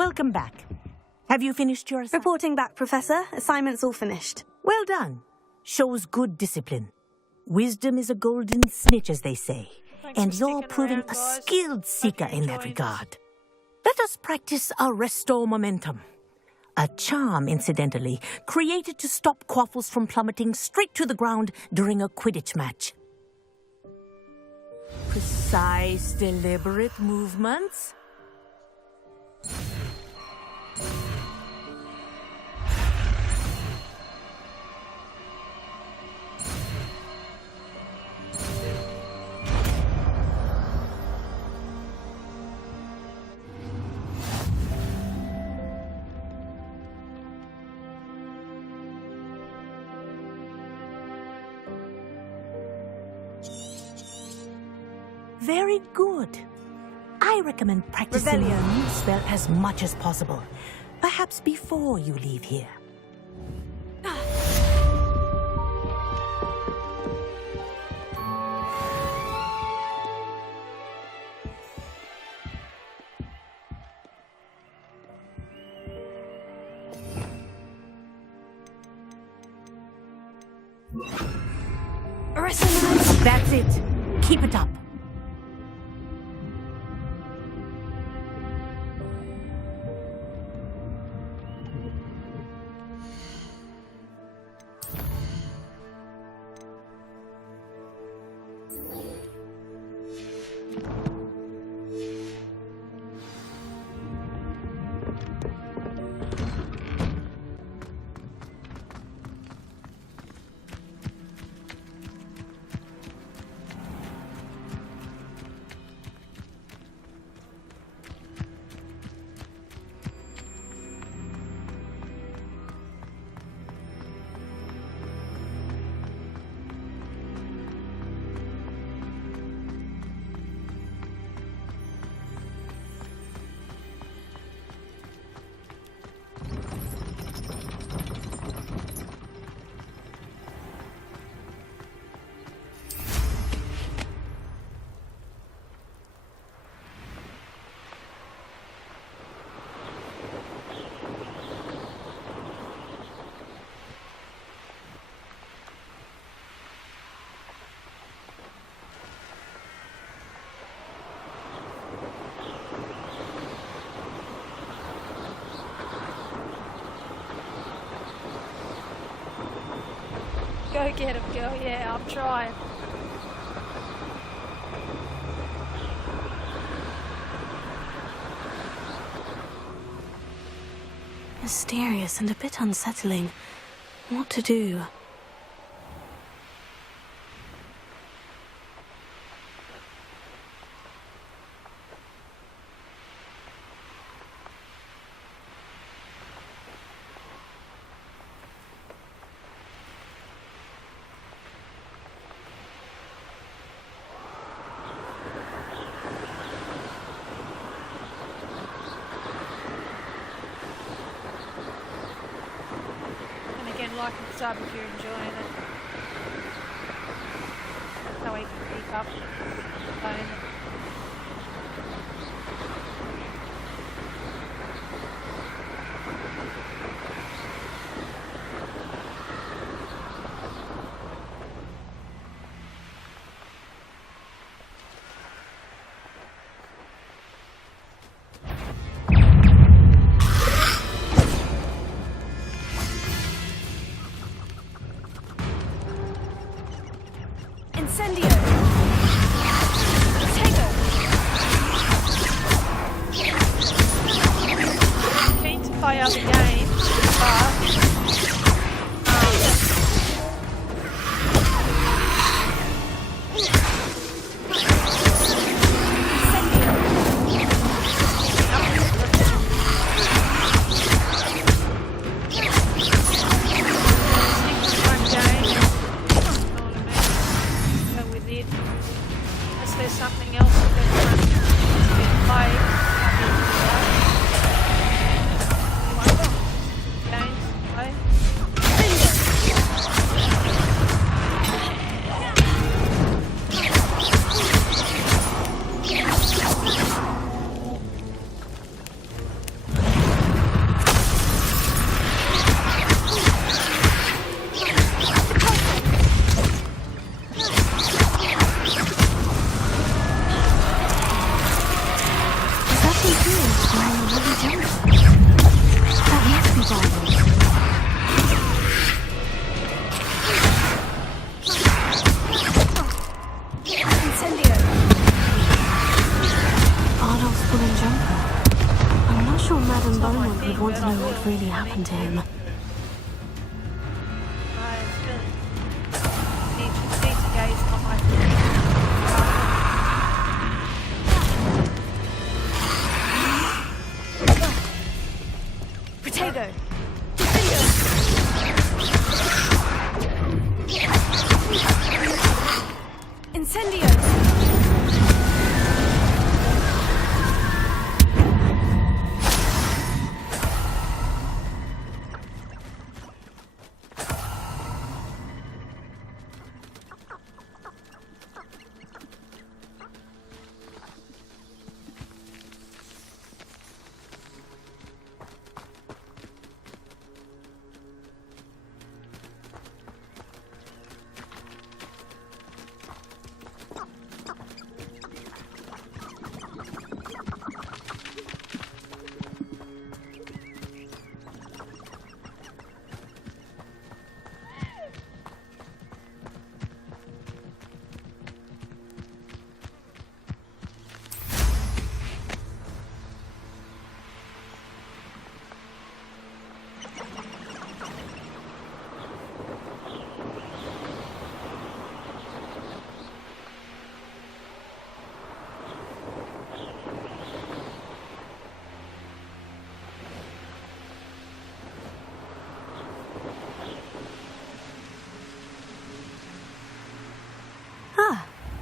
welcome back. Have you finished your assignment? Reporting back, Professor. Assignment's all finished. Well done. Shows good discipline. Wisdom is a golden snitch, as they say. And you're proving a skilled seeker in that regard. Let us practice our restore momentum. A charm, incidentally, created to stop quaffles from plummeting straight to the ground during a Quidditch match. Precise, deliberate movements. Very good. I recommend practicing your new spell as much as possible. Perhaps before you leave here. That's it. Keep it up. Go get him, girl. Yeah, I'm trying. Mysterious and a bit unsettling. What to do? Like and sub if you're enjoying it. So we can keep up. Incendio! I'm keen to play other games, but one game. Go with it. really happened to him. It's good. Need to gaze on my Potato! Incendio!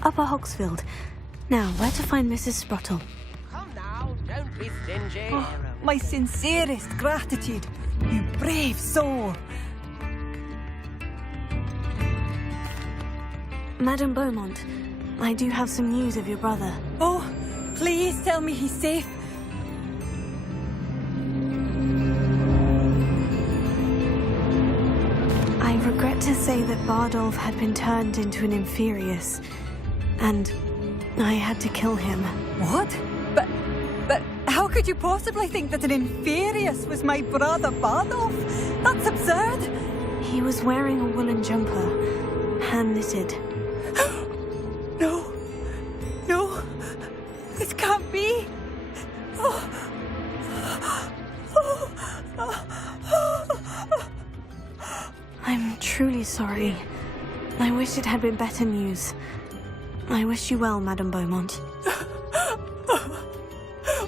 Upper Hogsfield. Now, where to find Mrs. Sprottle? Come now, don't be stingy. Oh, my sincerest gratitude, you brave soul. Madame Beaumont, I do have some news of your brother. Oh, please tell me he's safe. I regret to say that Bardolph had been turned into an Inferius, and I had to kill him. What? But how could you possibly think that an Inferius was my brother Bardolph? That's absurd. He was wearing a woolen jumper, hand-knitted. No, this can't be. I'm truly sorry. I wish it had been better news. I wish you well, Madame Beaumont.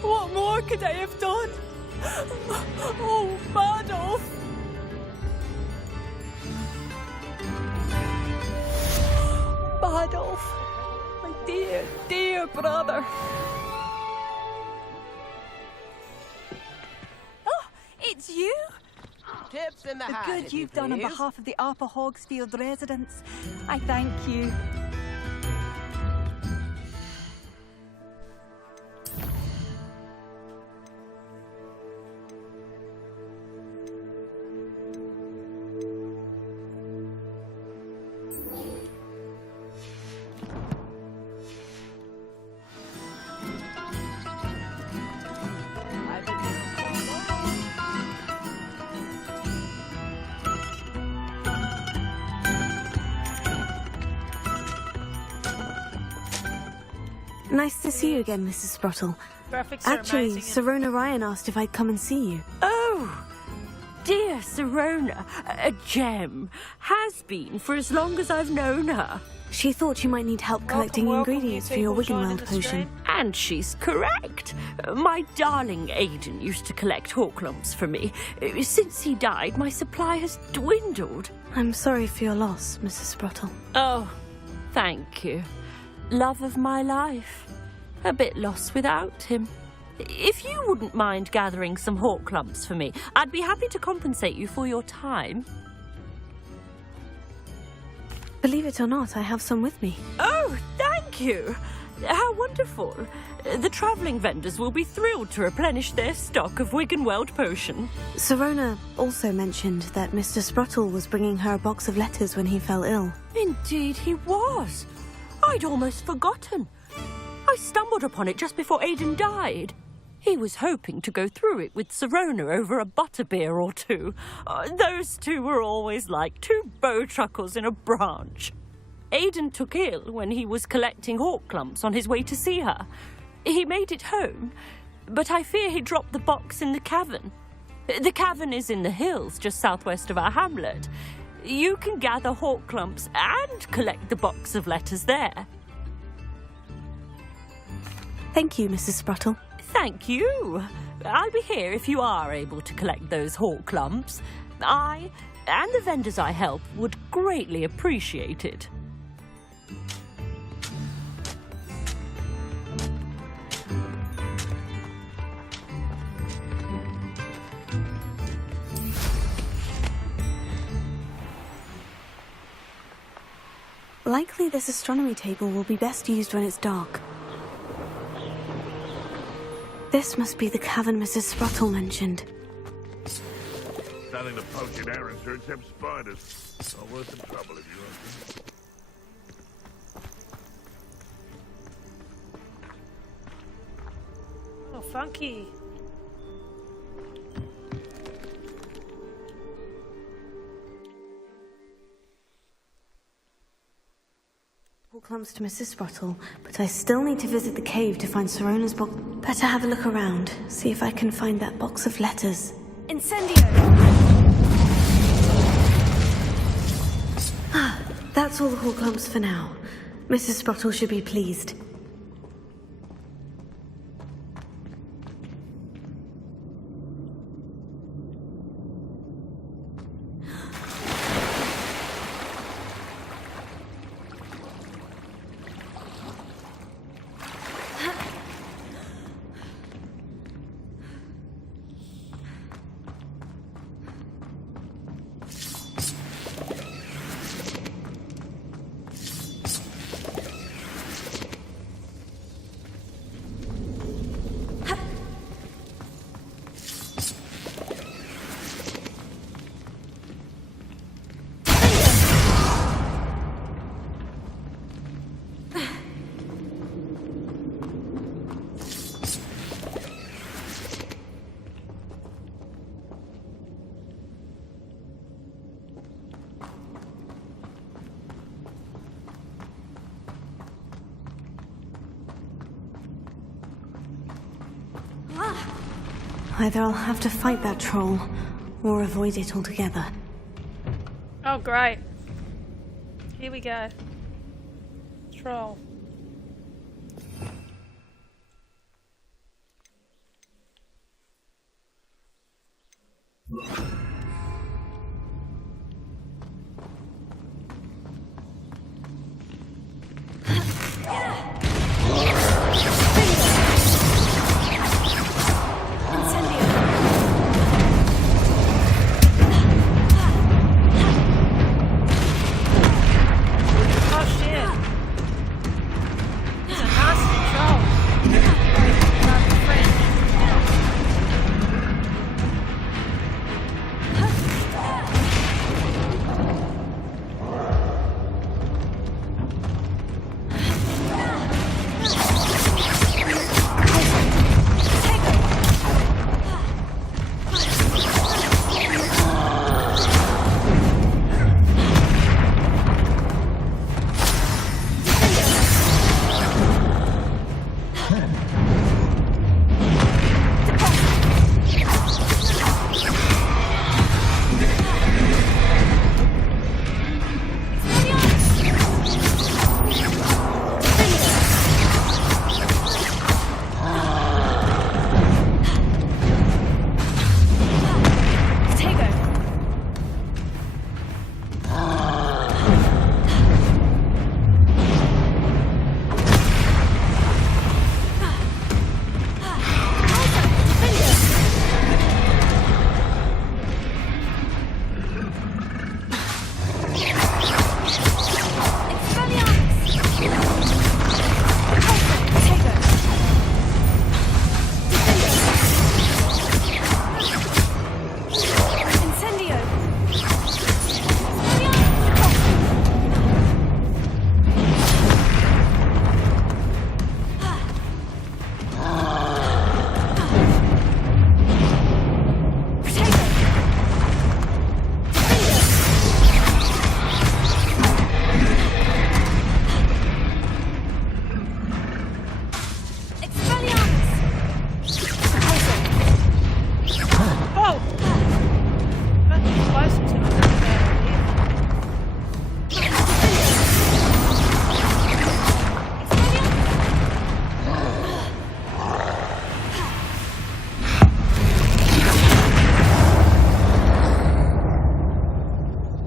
What more could I have done? Oh, Bardolph! Bardolph, my dear, dear brother. Oh, it's you? Tips in the The hat, good if you you've done on please. behalf of the Upper Hogsfield residents. I thank you. Nice to see you again, Mrs. Sprottle. graphics Actually, are amazing. Serona Ryan asked if I'd come and see you. Oh, dear Serona, a gem. Has been for as long as I've known her. She thought you might need help collecting ingredients for your Wiggenweld potion. And she's correct. My darling Aiden used to collect hawk lumps for me. Since he died, my supply has dwindled. I'm sorry for your loss, Mrs. Sprottle. Oh, thank you. Love of my life. A bit lost without him. If you wouldn't mind gathering some hawk lumps for me, I'd be happy to compensate you for your time. Believe it or not, I have some with me. Oh, thank you. How wonderful. The travelling vendors will be thrilled to replenish their stock of Wiggenweld potion. Serona also mentioned that Mr. Sprottle was bringing her a box of letters when he fell ill. Indeed he was. I'd almost forgotten. I stumbled upon it just before Aiden died. He was hoping to go through it with Serona over a butterbeer or two. Those two were always like two bowtruckles in a branch. Aiden took ill when he was collecting hawk clumps on his way to see her. He made it home, but I fear he dropped the box in the cavern. The cavern is in the hills just southwest of our hamlet. You can gather hawk clumps and collect the box of letters there. Thank you, Mrs. Spruttle. Thank you. I'll be here if you are able to collect those hawk clumps. I and the vendors I help would greatly appreciate it. Likely this astronomy table will be best used when it's dark. This must be the cavern Mrs. Spruttle mentioned. Selling the poaching errands turns them spiders. Not worth the trouble if you ask me. Oh, funky. All comes to Mrs. Spruttle, but I still need to visit the cave to find Sirona's box. Better have a look around, see if I can find that box of letters. Incendio! That's all the Horclumps for now. Mrs. Spruttle should be pleased. Either I'll have to fight that troll, or avoid it altogether. Oh, great. Here we go. Troll.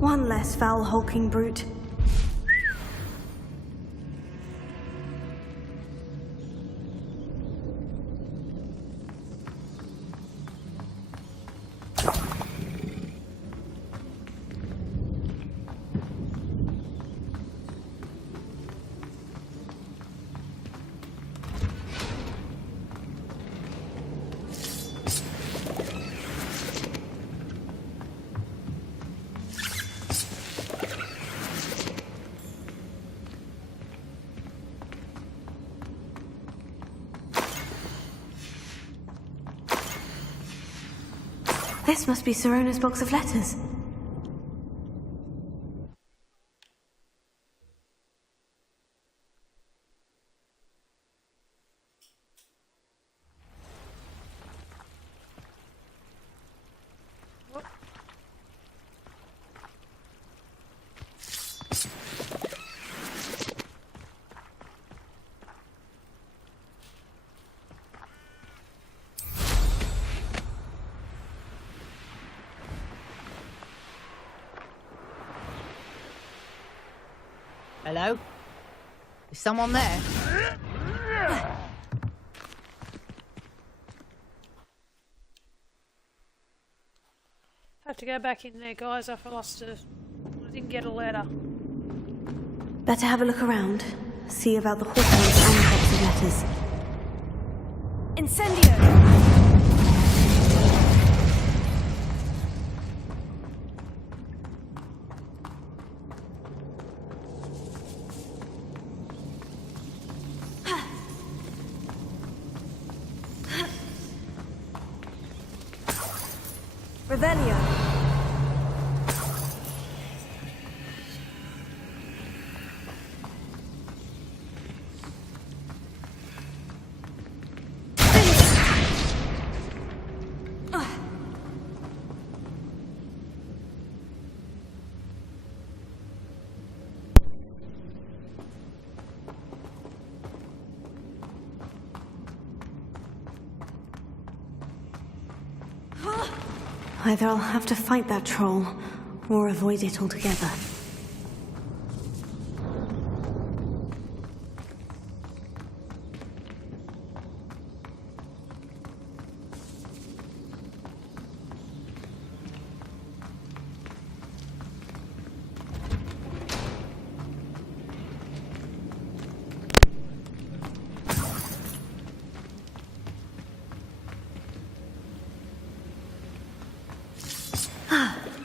One less foul hulking brute. This must be Sirona's box of letters. Hello? Is someone there? Have to go back in there, guys. I didn't get a letter. Better have a look around. See about the horses and the box of letters. Incendio! Revelio. Either I'll have to fight that troll, or avoid it altogether.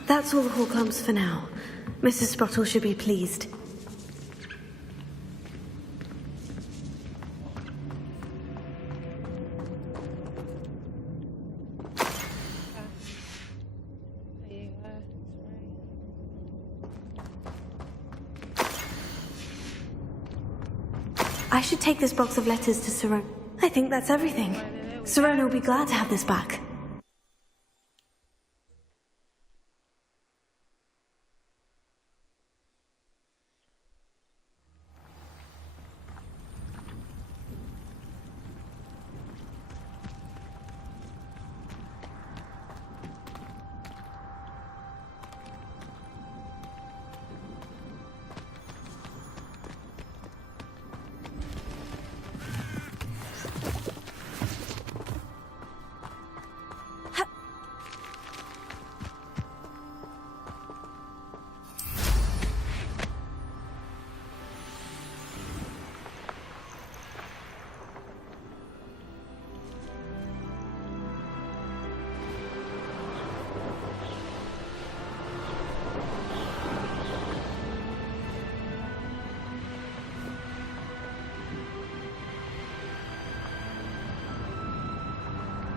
That's all the hall clumps for now. Mrs. Sprottle should be pleased. I should take this box of letters to Sirona. I think that's everything. Sirona will be glad to have this back.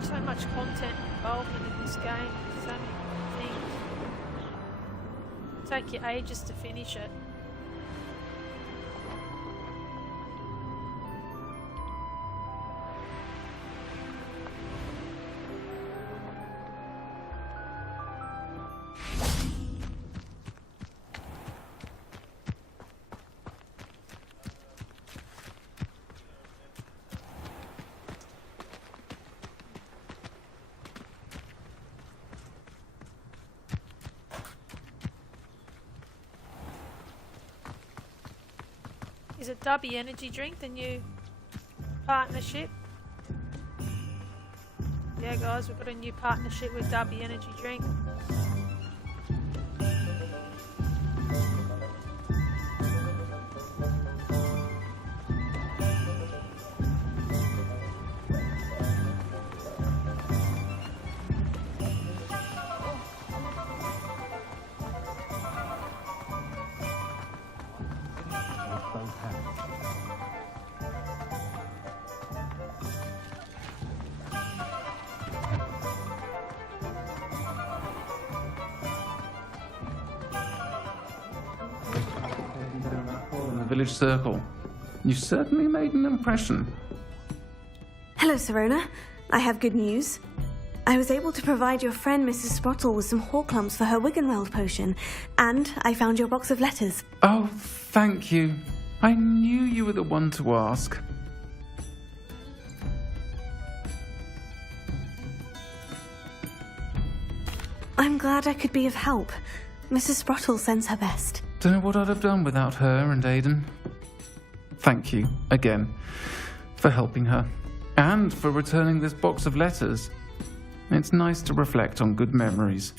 So much content involvement in this game, so many things. It'll take you ages to finish it. Is it Dubby Energy Drink, the new partnership? Yeah, guys, we've got a new partnership with Dubby Energy Drink. In the village circle. You certainly made an impression. Hello, Serona. I have good news. I was able to provide your friend Mrs. Sprottle with some Horklumps for her Wiggenweld potion, and I found your box of letters. Oh, thank you. I knew you were the one to ask. I'm glad I could be of help. Mrs. Sprottle sends her best. Don't know what I'd have done without her and Aidan. Thank you, again, for helping her. And for returning this box of letters. It's nice to reflect on good memories.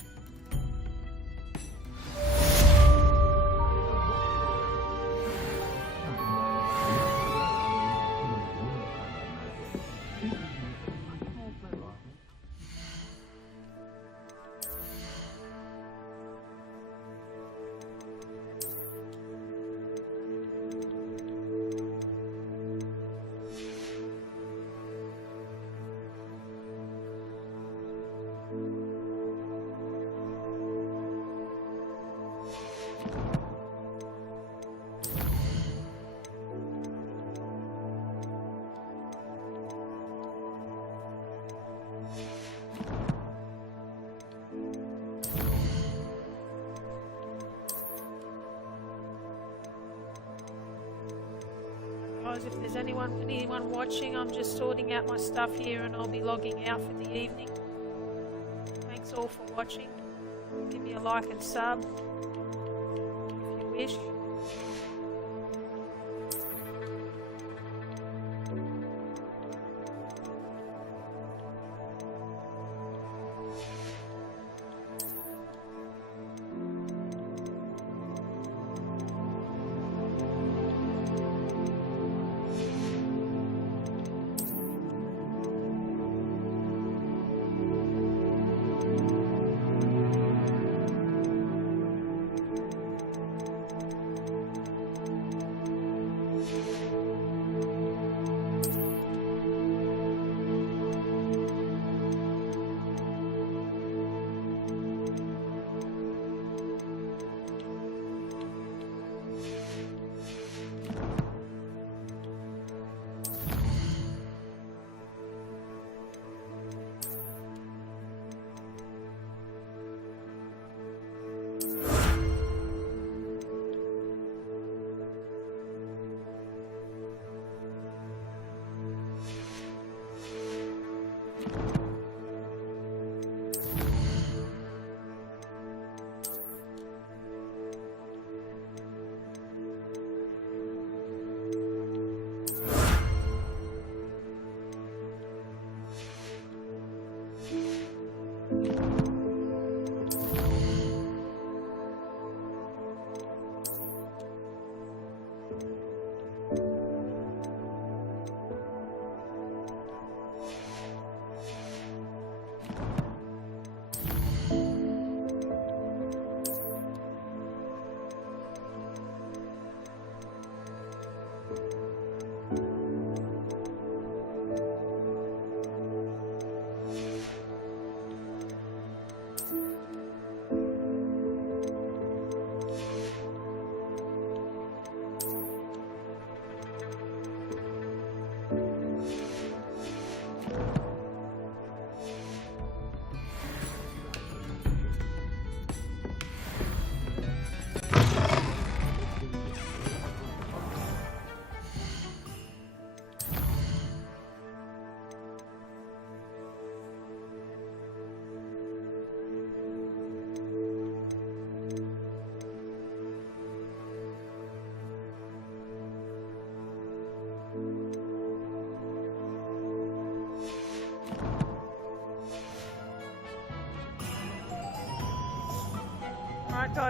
Guys, if there's anyone watching, I'm just sorting out my stuff here and I'll be logging out for the evening. Thanks all for watching. Give me a like and sub if you wish.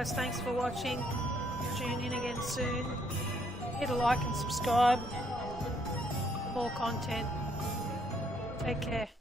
guys, thanks for watching. Tune in again soon. Hit a like and subscribe. More content. Take care.